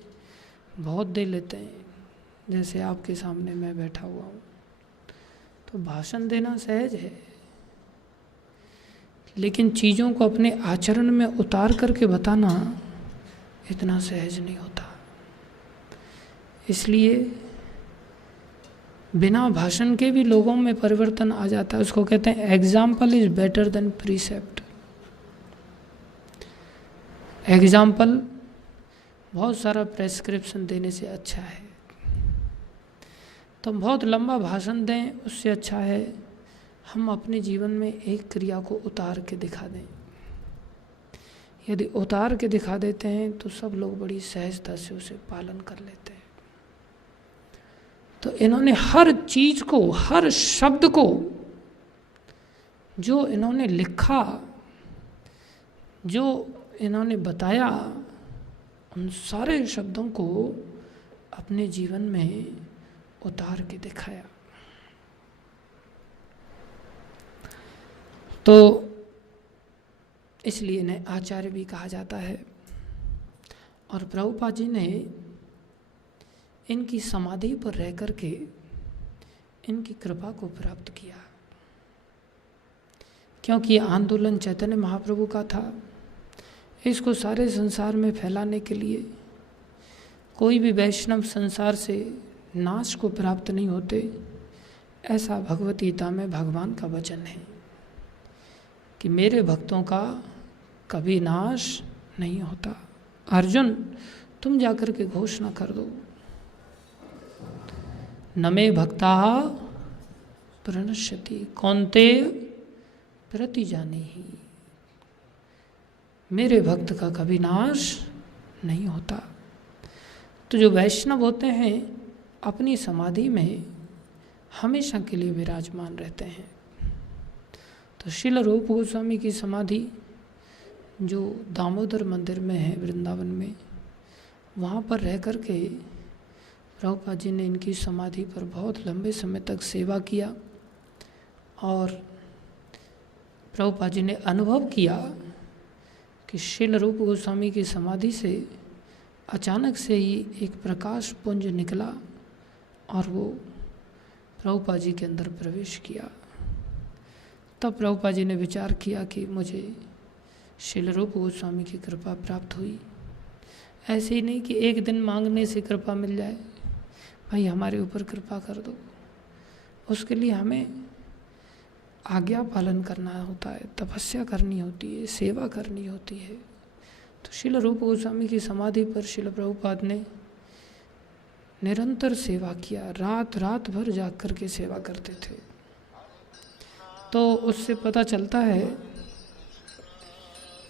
बहुत दे लेते हैं, जैसे आपके सामने मैं बैठा हुआ हूँ, तो भाषण देना सहज है, लेकिन चीज़ों को अपने आचरण में उतार करके बताना इतना सहज नहीं होता। इसलिए बिना भाषण के भी लोगों में परिवर्तन आ जाता है। उसको कहते हैं example is better than precept. Example बहुत सारा प्रेस्क्रिप्शन देने से अच्छा है। तो बहुत लंबा भाषण दें, उससे अच्छा है हम अपने जीवन में एक क्रिया को उतार के दिखा दें। यदि उतार के दिखा देते हैं तो सब लोग बड़ी सहजता से उसे पालन कर लेते हैं। तो इन्होंने हर चीज़ को, हर शब्द को जो इन्होंने लिखा, जो इन्होंने बताया, उन सारे शब्दों को अपने जीवन में उतार के दिखाया। तो इसलिए इन्हें आचार्य भी कहा जाता है। और प्रभुपाद जी ने इनकी समाधि पर रह कर के इनकी कृपा को प्राप्त किया, क्योंकि ये आंदोलन चैतन्य महाप्रभु का था। इसको सारे संसार में फैलाने के लिए कोई भी वैष्णव संसार से नाश को प्राप्त नहीं होते, ऐसा भगवत गीता में भगवान का वचन है कि मेरे भक्तों का कभी नाश नहीं होता। अर्जुन, तुम जाकर के घोषणा कर दो, न मे भक्ता प्रणश्यति कौन्तेय प्रतिजानी ही। मेरे भक्त का कभी नाश नहीं होता। तो जो वैष्णव होते हैं अपनी समाधि में हमेशा के लिए विराजमान रहते हैं। तो श्रील रूप गोस्वामी की समाधि जो दामोदर मंदिर में है वृंदावन में, वहाँ पर रह कर के प्रभुपाद जी ने इनकी समाधि पर बहुत लंबे समय तक सेवा किया। और प्रभुपाद जी ने अनुभव किया कि श्रील रूप गोस्वामी की समाधि से अचानक से ही एक प्रकाश पुंज निकला और वो प्रभुपाद जी के अंदर प्रवेश किया। तब प्रभुपाद जी ने विचार किया कि मुझे श्रील रूप गोस्वामी की कृपा प्राप्त हुई। ऐसे ही नहीं कि एक दिन मांगने से कृपा मिल जाए, भाई हमारे ऊपर कृपा कर दो। उसके लिए हमें आज्ञा पालन करना होता है, तपस्या करनी होती है, सेवा करनी होती है। तो श्रील रूप गोस्वामी की समाधि पर श्रील प्रभुपाद ने निरंतर सेवा किया, रात रात भर जाग कर के सेवा करते थे। तो उससे पता चलता है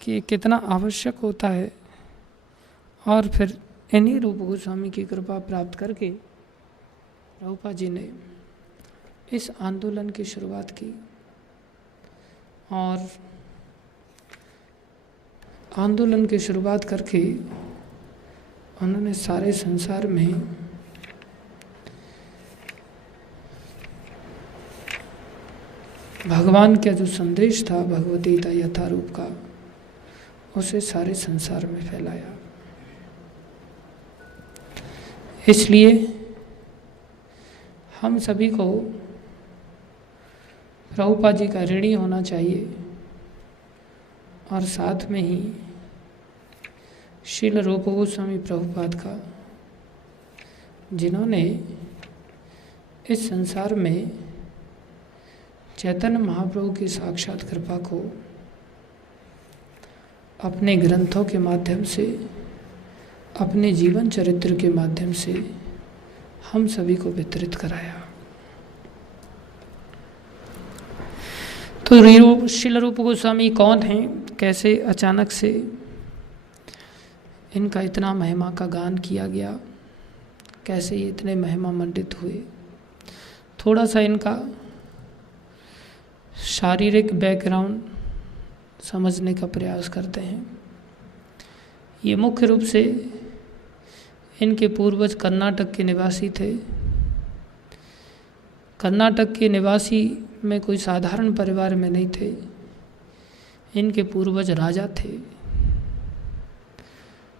कि कितना आवश्यक होता है। और फिर इन्हीं रूप गोस्वामी की कृपा प्राप्त करके प्रभुपाद जी ने इस आंदोलन की शुरुआत की। और आंदोलन की शुरुआत करके उन्होंने सारे संसार में भगवान का जो संदेश था भगवद गीता यथारूप का, उसे सारे संसार में फैलाया। इसलिए हम सभी को प्रभुपाद जी का ऋणी होना चाहिए। और साथ में ही श्रील रूप गोस्वामी प्रभुपाद का, जिन्होंने इस संसार में चैतन्य महाप्रभु की साक्षात कृपा को अपने ग्रंथों के माध्यम से, अपने जीवन चरित्र के माध्यम से हम सभी को वितरित कराया। तो श्रील रूप गोस्वामी कौन हैं, कैसे अचानक से इनका इतना महिमा का गान किया गया, कैसे ये इतने महिमा मंडित हुए, थोड़ा सा इनका शारीरिक बैकग्राउंड समझने का प्रयास करते हैं। ये मुख्य रूप से इनके पूर्वज कर्नाटक के निवासी थे। कर्नाटक के निवासी में कोई साधारण परिवार में नहीं थे। इनके पूर्वज राजा थे।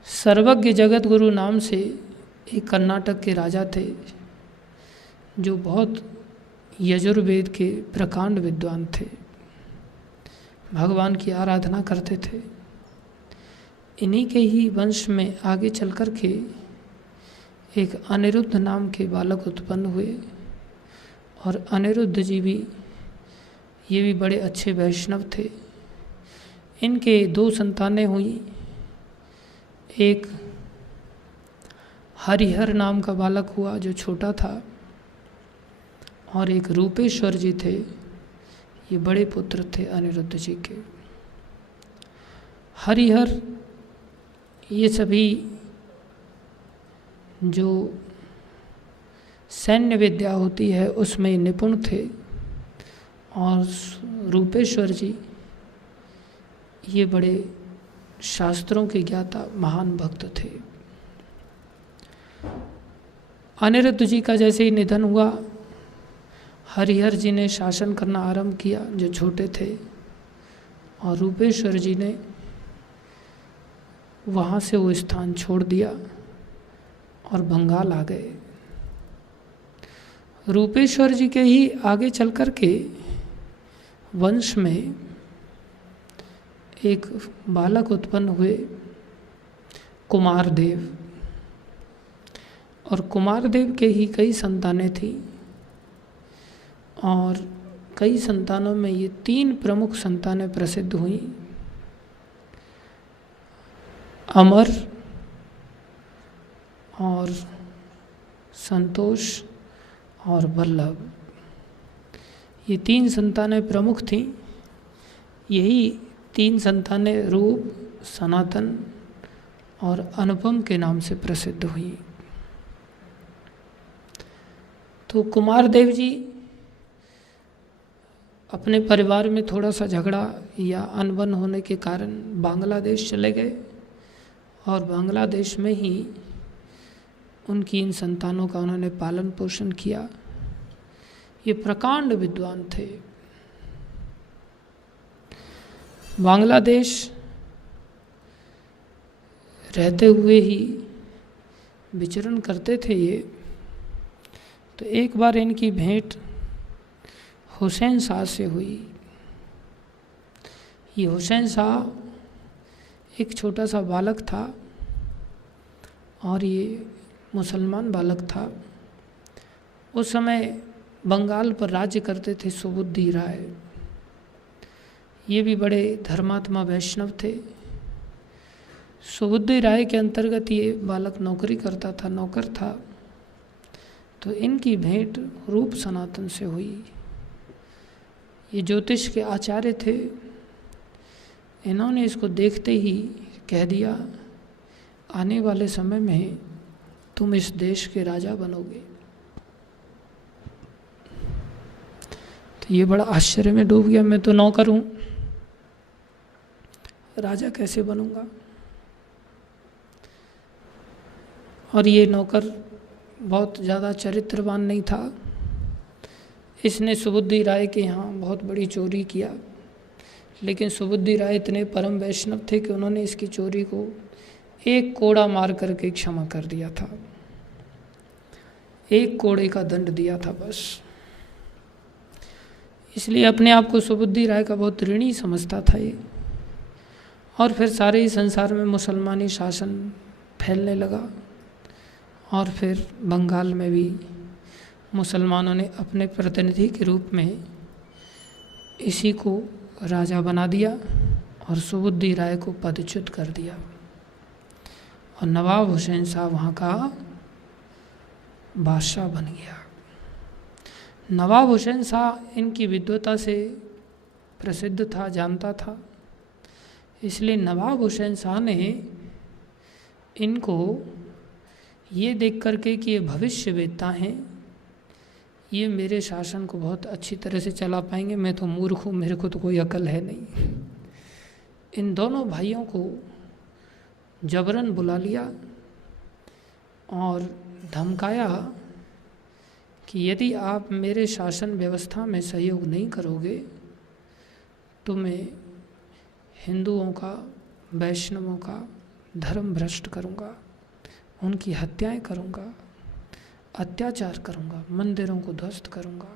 सर्वज्ञ जगत गुरु नाम से एक कर्नाटक के राजा थे, जो बहुत यजुर्वेद के प्रकांड विद्वान थे, भगवान की आराधना करते थे। इन्हीं के ही वंश में आगे चल कर के एक अनिरुद्ध नाम के बालक उत्पन्न हुए। और अनिरुद्ध जी भी, ये भी बड़े अच्छे वैष्णव थे। इनके दो संतानें हुई। एक हरिहर नाम का बालक हुआ जो छोटा था, और एक रूपेश्वर जी थे, ये बड़े पुत्र थे अनिरुद्ध जी के। हरिहर ये सभी जो सैन्य विद्या होती है उसमें निपुण थे। और रूपेश्वर जी ये बड़े शास्त्रों के ज्ञाता महान भक्त थे। अनिरुद्ध जी का जैसे ही निधन हुआ, हरिहर जी ने शासन करना आरंभ किया जो छोटे थे, और रूपेश्वर जी ने वहाँ से वो स्थान छोड़ दिया और बंगाल आ गए। रूपेश्वर जी के ही आगे चल कर के वंश में एक बालक उत्पन्न हुए, कुमारदेव, और कुमारदेव के ही कई संतानें थीं, और कई संतानों में ये 3 प्रमुख संतानें प्रसिद्ध हुईं, अमर और संतोष और वल्लभ। ये 3 संतानें प्रमुख थीं। यही 3 संतानें रूप, सनातन और अनुपम के नाम से प्रसिद्ध हुई। तो कुमारदेव जी अपने परिवार में थोड़ा सा झगड़ा या अनबन होने के कारण बांग्लादेश चले गए, और बांग्लादेश में ही उनकी इन संतानों का उन्होंने पालन पोषण किया। ये प्रकांड विद्वान थे। बांग्लादेश रहते हुए ही विचरण करते थे ये। तो एक बार इनकी भेंट हुसैन शाह से हुई। ये हुसैन शाह एक छोटा सा बालक था, और ये मुसलमान बालक था। उस समय बंगाल पर राज्य करते थे सुबुद्धि राय। ये भी बड़े धर्मात्मा वैष्णव थे। सुबुद्धि राय के अंतर्गत ये बालक नौकरी करता था, नौकर था। तो इनकी भेंट रूप सनातन से हुई। ये ज्योतिष के आचार्य थे। इन्होंने इसको देखते ही कह दिया, आने वाले समय में तुम इस देश के राजा बनोगे। तो ये बड़ा आश्चर्य में डूब गया, मैं तो नौकर हूँ, राजा कैसे बनूंगा। और ये नौकर बहुत ज़्यादा चरित्रवान नहीं था। इसने सुबुद्धि राय के यहाँ बहुत बड़ी चोरी किया, लेकिन सुबुद्धि राय इतने परम वैष्णव थे कि उन्होंने इसकी चोरी को 1 कोड़ा मार करके क्षमा कर दिया था। 1 कोड़े का दंड दिया था बस। इसलिए अपने आप को सुबुद्धि राय का बहुत ऋणी समझता था ये। और फिर सारे ही संसार में मुसलमानी शासन फैलने लगा, और फिर बंगाल में भी मुसलमानों ने अपने प्रतिनिधि के रूप में इसी को राजा बना दिया, और सुबुद्धि राय को पदच्युत कर दिया, और नवाब हुसैन शाह वहाँ का बादशाह बन गया। नवाब हुसैन शाह इनकी विद्वता से प्रसिद्ध था, जानता था। इसलिए नवाब हुसैन शाह ने इनको ये देख करके कि ये भविष्यवेत्ता हैं, ये मेरे शासन को बहुत अच्छी तरह से चला पाएंगे, मैं तो मूर्ख हूँ, मेरे को तो कोई अकल है नहीं। इन दोनों भाइयों को जबरन बुला लिया और धमकाया कि यदि आप मेरे शासन व्यवस्था में सहयोग नहीं करोगे तो मैं हिंदुओं का, वैष्णवों का धर्म भ्रष्ट करूँगा, उनकी हत्याएं करूँगा, अत्याचार करूँगा, मंदिरों को ध्वस्त करूँगा।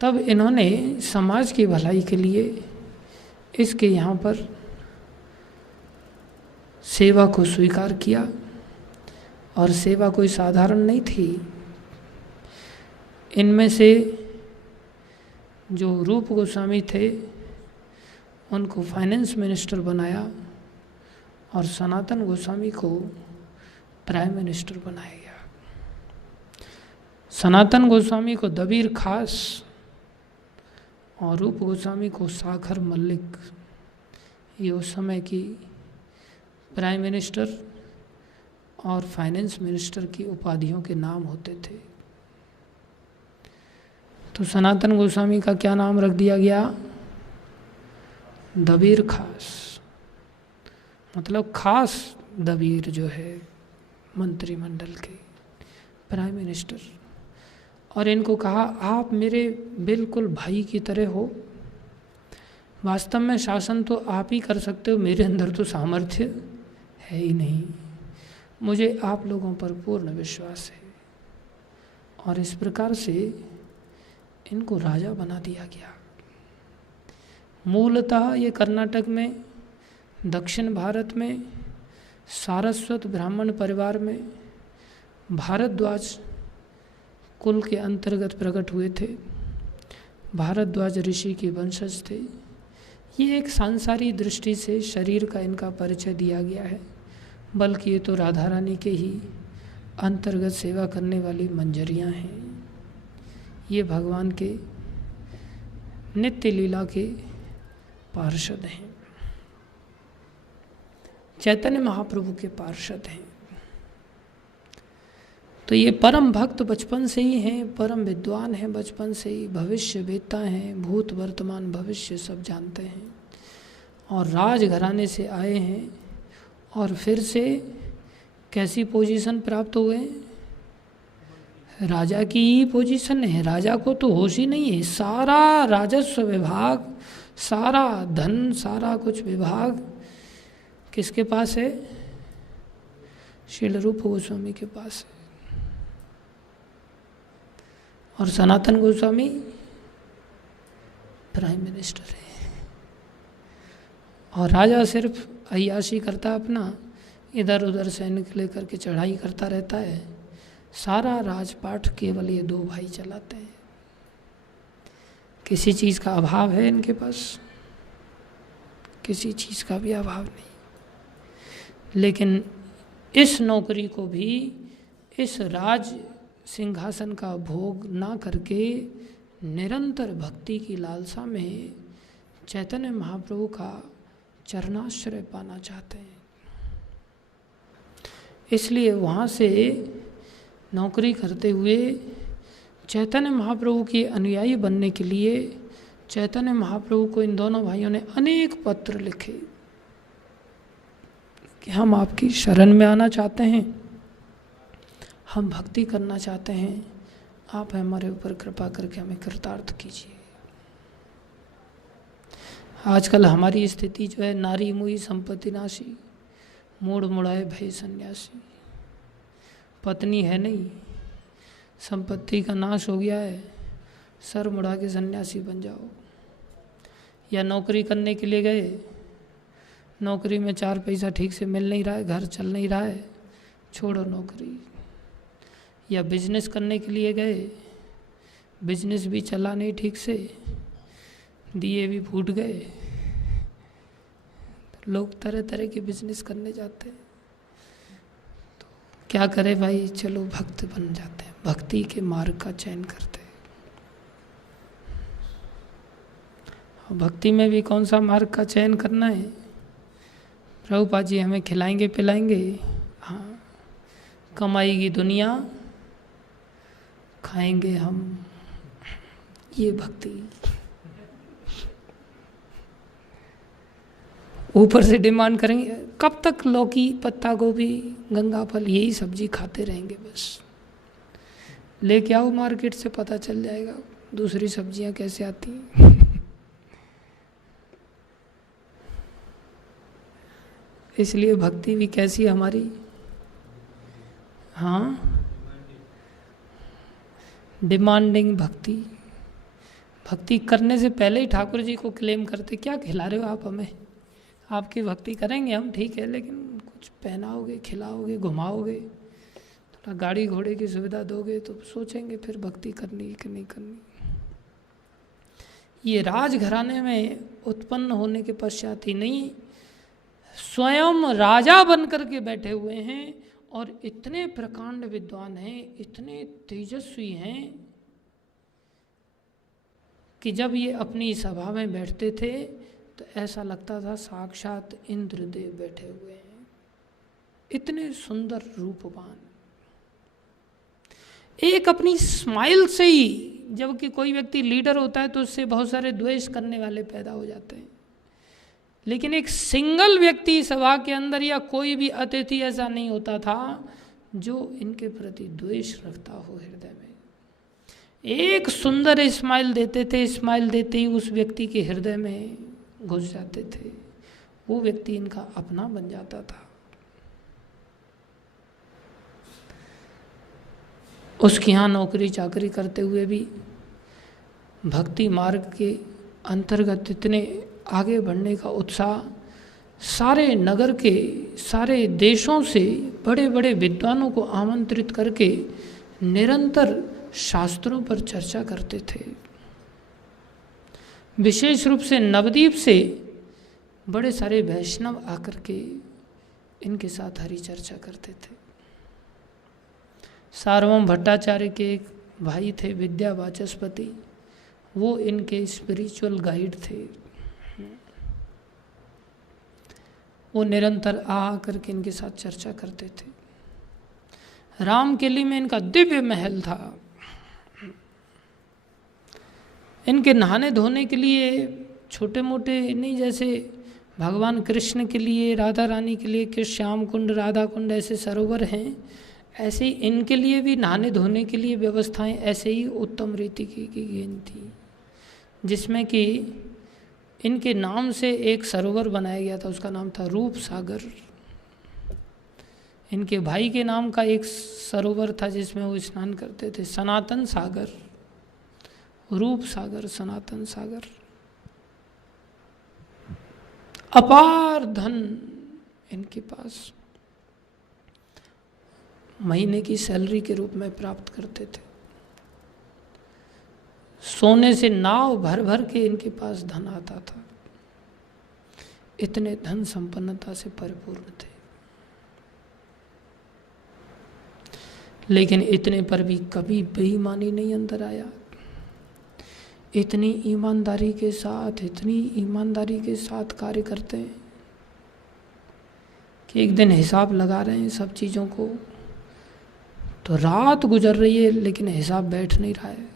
तब इन्होंने समाज की भलाई के लिए इसके यहाँ पर सेवा को स्वीकार किया, और सेवा कोई साधारण नहीं थी। इनमें से जो रूप गोस्वामी थे उनको फाइनेंस मिनिस्टर बनाया, और सनातन गोस्वामी को प्राइम मिनिस्टर बनाया गया। सनातन गोस्वामी को दबीर खास और रूप गोस्वामी को साखर मल्लिक, ये उस समय की प्राइम मिनिस्टर और फाइनेंस मिनिस्टर की उपाधियों के नाम होते थे। तो सनातन गोस्वामी का क्या नाम रख दिया गया? दबीर खास, मतलब खास दबीर जो है, मंत्रिमंडल के, प्राइम मिनिस्टर, और इनको कहा आप मेरे बिल्कुल भाई की तरह हो, वास्तव में शासन तो आप ही कर सकते हो, मेरे अंदर तो सामर्थ्य है ही नहीं, मुझे आप लोगों पर पूर्ण विश्वास है। और इस प्रकार से इनको राजा बना दिया गया। मूलतः ये कर्नाटक में, दक्षिण भारत में, सारस्वत ब्राह्मण परिवार में भारद्वाज कुल के अंतर्गत प्रकट हुए थे। भारद्वाज ऋषि के वंशज थे। ये एक सांसारिक दृष्टि से शरीर का इनका परिचय दिया गया है, बल्कि ये तो राधा रानी के ही अंतर्गत सेवा करने वाली मंजरियाँ हैं। ये भगवान के नित्य लीला के पार्षद हैं, चैतन्य महाप्रभु के पार्षद हैं। तो ये परम भक्त बचपन से ही हैं, परम विद्वान हैं बचपन से ही, भविष्य वेत्ता हैं, भूत वर्तमान भविष्य सब जानते हैं, और राजघराने से आए हैं। और फिर से कैसी पोजीशन प्राप्त हुए? राजा की ही पोजीशन है। राजा को तो होश ही नहीं है, सारा राजस्व विभाग, सारा धन, सारा कुछ विभाग किसके पास है? श्रील रूप गोस्वामी के पास है। और सनातन गोस्वामी प्राइम मिनिस्टर है, और राजा सिर्फ अय्याशी करता अपना, इधर उधर सैनिक लेकर के चढ़ाई करता रहता है। सारा राजपाट केवल ये दो भाई चलाते हैं। किसी चीज़ का अभाव है इनके पास? किसी चीज़ का भी अभाव नहीं। लेकिन इस नौकरी को भी, इस राज सिंहासन का भोग ना करके निरंतर भक्ति की लालसा में चैतन्य महाप्रभु का चरणाश्रय पाना चाहते हैं। इसलिए वहाँ से नौकरी करते हुए चैतन्य महाप्रभु के अनुयायी बनने के लिए चैतन्य महाप्रभु को इन दोनों भाइयों ने अनेक पत्र लिखे कि हम आपकी शरण में आना चाहते हैं, हम भक्ति करना चाहते हैं, आप हमारे ऊपर कृपा करके हमें कृतार्थ कीजिए। आजकल हमारी स्थिति जो है, नारी मुई संपत्ति नाशी, मूड मुड़ाए भय सन्यासी। पत्नी है नहीं, संपत्ति का नाश हो गया है, सर मुड़ा के सन्यासी बन जाओ। या नौकरी करने के लिए गए, नौकरी में 4 पैसा ठीक से मिल नहीं रहा है, घर चल नहीं रहा है, छोड़ो नौकरी। या बिजनेस करने के लिए गए, बिजनेस भी चला नहीं ठीक से, दिए भी फूट गए। लोग तरह तरह के बिजनेस करने जाते हैं। तो क्या करें भाई, चलो भक्त बन जाते हैं, भक्ति के मार्ग का चयन करते हैं। और भक्ति में भी कौन सा मार्ग का चयन करना है? प्रभुपाद जी हमें खिलाएंगे पिलाएंगे, हाँ, कमाएगी दुनिया, खाएंगे हम, ये भक्ति। ऊपर से डिमांड करेंगे, कब तक लौकी, पत्ता गोभी, गंगा फल, यही सब्जी खाते रहेंगे बस। लेके आओ मार्केट से, पता चल जाएगा दूसरी सब्जियां कैसे आती हैं। इसलिए भक्ति भी कैसी हमारी, हाँ, डिमांडिंग भक्ति। भक्ति करने से पहले ही ठाकुर जी को क्लेम करते, क्या खिला रहे हो आप हमें? आपकी भक्ति करेंगे हम, ठीक है, लेकिन कुछ पहनाओगे, खिलाओगे, घुमाओगे, थोड़ा गाड़ी घोड़े की सुविधा दोगे तो सोचेंगे फिर भक्ति करनी कि नहीं करनी। ये राजघराने में उत्पन्न होने के पश्चात ही नहीं, स्वयं राजा बन करके बैठे हुए हैं और इतने प्रकांड विद्वान हैं, इतने तेजस्वी हैं कि जब ये अपनी सभा में बैठते थे तो ऐसा लगता था साक्षात इंद्रदेव बैठे हुए हैं। इतने सुंदर रूपवान, एक अपनी स्माइल से ही, जबकि कोई व्यक्ति लीडर होता है तो उससे बहुत सारे द्वेष करने वाले पैदा हो जाते हैं, लेकिन एक सिंगल व्यक्ति सभा के अंदर या कोई भी अतिथि ऐसा नहीं होता था जो इनके प्रति द्वेष रखता हो हृदय में, एक सुंदर स्माइल देते थे, स्माइल देते ही उस व्यक्ति के हृदय में घुस जाते थे, वो व्यक्ति इनका अपना बन जाता था। उसके यहाँ नौकरी चाकरी करते हुए भी भक्ति मार्ग के अंतर्गत इतने आगे बढ़ने का उत्साह, सारे नगर के सारे देशों से बड़े बड़े विद्वानों को आमंत्रित करके निरंतर शास्त्रों पर चर्चा करते थे। विशेष रूप से नवद्वीप से बड़े सारे वैष्णव आकर के इनके साथ हरि चर्चा करते थे। सार्वभौम भट्टाचार्य के एक भाई थे विद्या वाचस्पति, वो इनके स्पिरिचुअल गाइड थे। वो निरंतर आ करके इनके साथ चर्चा करते थे। रामकेली में इनका दिव्य महल था। इनके नहाने धोने के लिए छोटे मोटे नहीं, जैसे भगवान कृष्ण के लिए, राधा रानी के लिए कि श्याम कुंड, राधा कुंड ऐसे सरोवर हैं, ऐसे ही इनके लिए भी नहाने धोने के लिए व्यवस्थाएं ऐसे ही उत्तम रीति की गई थी, जिसमें कि इनके नाम से एक सरोवर बनाया गया था, उसका नाम था रूप सागर। इनके भाई के नाम का एक सरोवर था जिसमें वो स्नान करते थे, सनातन सागर, रूप सागर, सनातन सागर। अपार धन इनके पास महीने की सैलरी के रूप में प्राप्त करते थे। सोने से नाव भर भर के इनके पास धन आता था। इतने धन संपन्नता से परिपूर्ण थे। लेकिन इतने पर भी कभी बेईमानी नहीं अंदर आया। इतनी ईमानदारी के साथ, इतनी ईमानदारी के साथ कार्य करते हैं कि एक दिन हिसाब लगा रहे हैं सब चीज़ों को, तो रात गुजर रही है लेकिन हिसाब बैठ नहीं रहा है।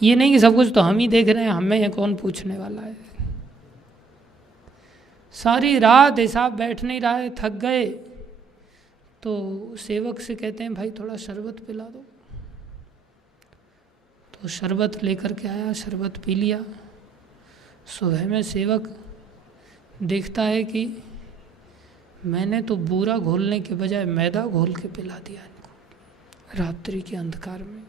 ये नहीं कि सब कुछ तो हम ही देख रहे हैं, हमें कौन पूछने वाला है। सारी रात हिसाब बैठ नहीं रहा है, थक गए तो सेवक से कहते हैं भाई थोड़ा शरबत पिला दो। तो शरबत लेकर के आया, शरबत पी लिया। सुबह में सेवक देखता है कि मैंने तो बूरा घोलने के बजाय मैदा घोल के पिला दिया इनको रात्रि के अंधकार में।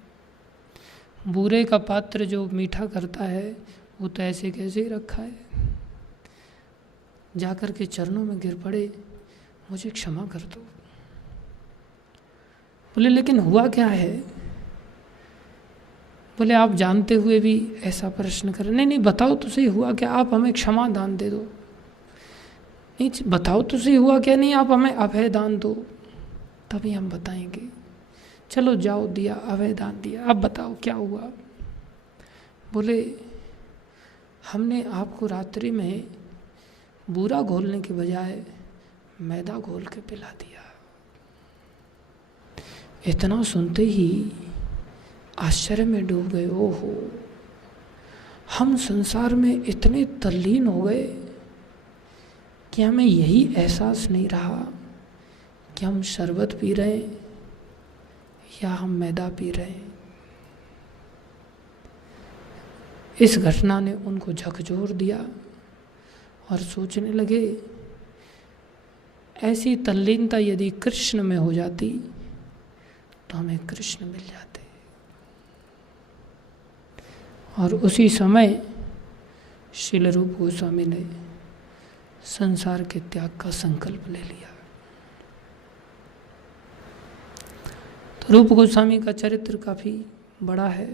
बूरे का पात्र जो मीठा करता है वो तो ऐसे कैसे ही रखा है। जाकर के चरणों में गिर पड़े, मुझे क्षमा कर दो। बोले लेकिन हुआ क्या है? बोले आप जानते हुए भी ऐसा प्रश्न कर, नहीं बताओ तो सही हुआ क्या, आप हमें क्षमा दान दे दो। नहीं बताओ तो सही हुआ क्या, नहीं आप हमें अभय दान दो, तभी हम बताएंगे। चलो जाओ, दिया अभय दान दिया, अब बताओ क्या हुआ। बोले हमने आपको रात्रि में बूरा घोलने के बजाय मैदा घोल के पिला दिया। इतना सुनते ही आश्चर्य में डूब गए। ओहो, हम संसार में इतने तल्लीन हो गए कि हमें यही एहसास नहीं रहा कि हम शरबत पी रहे हैं या हम मैदा पी रहे हैं। इस घटना ने उनको झकझोर दिया और सोचने लगे ऐसी तल्लीनता यदि कृष्ण में हो जाती तो हमें कृष्ण मिल जाते। और उसी समय श्रील रूप गोस्वामी ने संसार के त्याग का संकल्प ले लिया। तो रूप गोस्वामी का चरित्र काफ़ी बड़ा है,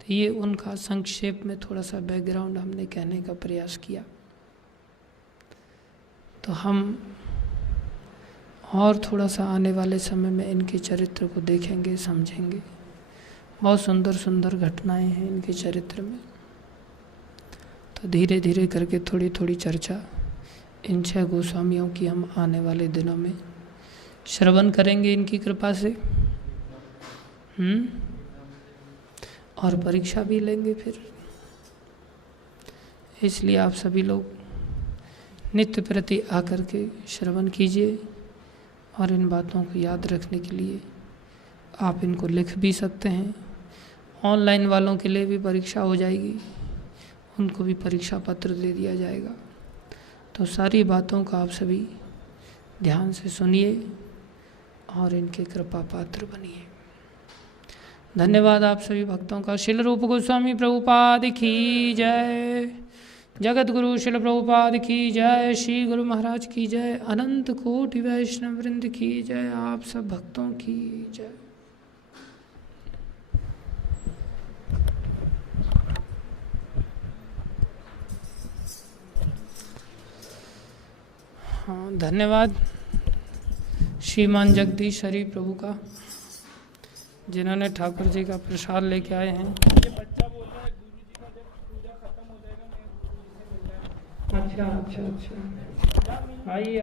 तो ये उनका संक्षेप में थोड़ा सा बैकग्राउंड हमने कहने का प्रयास किया। तो हम और थोड़ा सा आने वाले समय में इनके चरित्र को देखेंगे, समझेंगे। बहुत सुंदर सुंदर घटनाएं हैं इनके चरित्र में। तो धीरे धीरे करके थोड़ी थोड़ी चर्चा इन 6 गोस्वामियों की हम आने वाले दिनों में श्रवण करेंगे इनकी कृपा से। और परीक्षा भी लेंगे फिर। इसलिए आप सभी लोग नित्य प्रति आकर के श्रवण कीजिए और इन बातों को याद रखने के लिए आप इनको लिख भी सकते हैं। ऑनलाइन वालों के लिए भी परीक्षा हो जाएगी, उनको भी परीक्षा पत्र दे दिया जाएगा। तो सारी बातों का आप सभी ध्यान से सुनिए और इनके कृपा पात्र बनिए। धन्यवाद आप सभी भक्तों का। श्रील रूप गोस्वामी प्रभुपाद की जय, जगत गुरु श्रील प्रभुपाद की जय, श्री गुरु महाराज की जय, अनंत कोटि वैष्णव वृंद की जय, आप सब भक्तों की जय। हाँ, धन्यवाद श्रीमान जगदीश हरि प्रभु का, जिन्होंने ठाकुर जी का प्रसाद लेके आए हैं। ये बच्चा बोल रहा है गुरु जी का जब पूजा खत्म हो जाएगा मैं गुरु जी से मिलना है। अच्छा, आइए।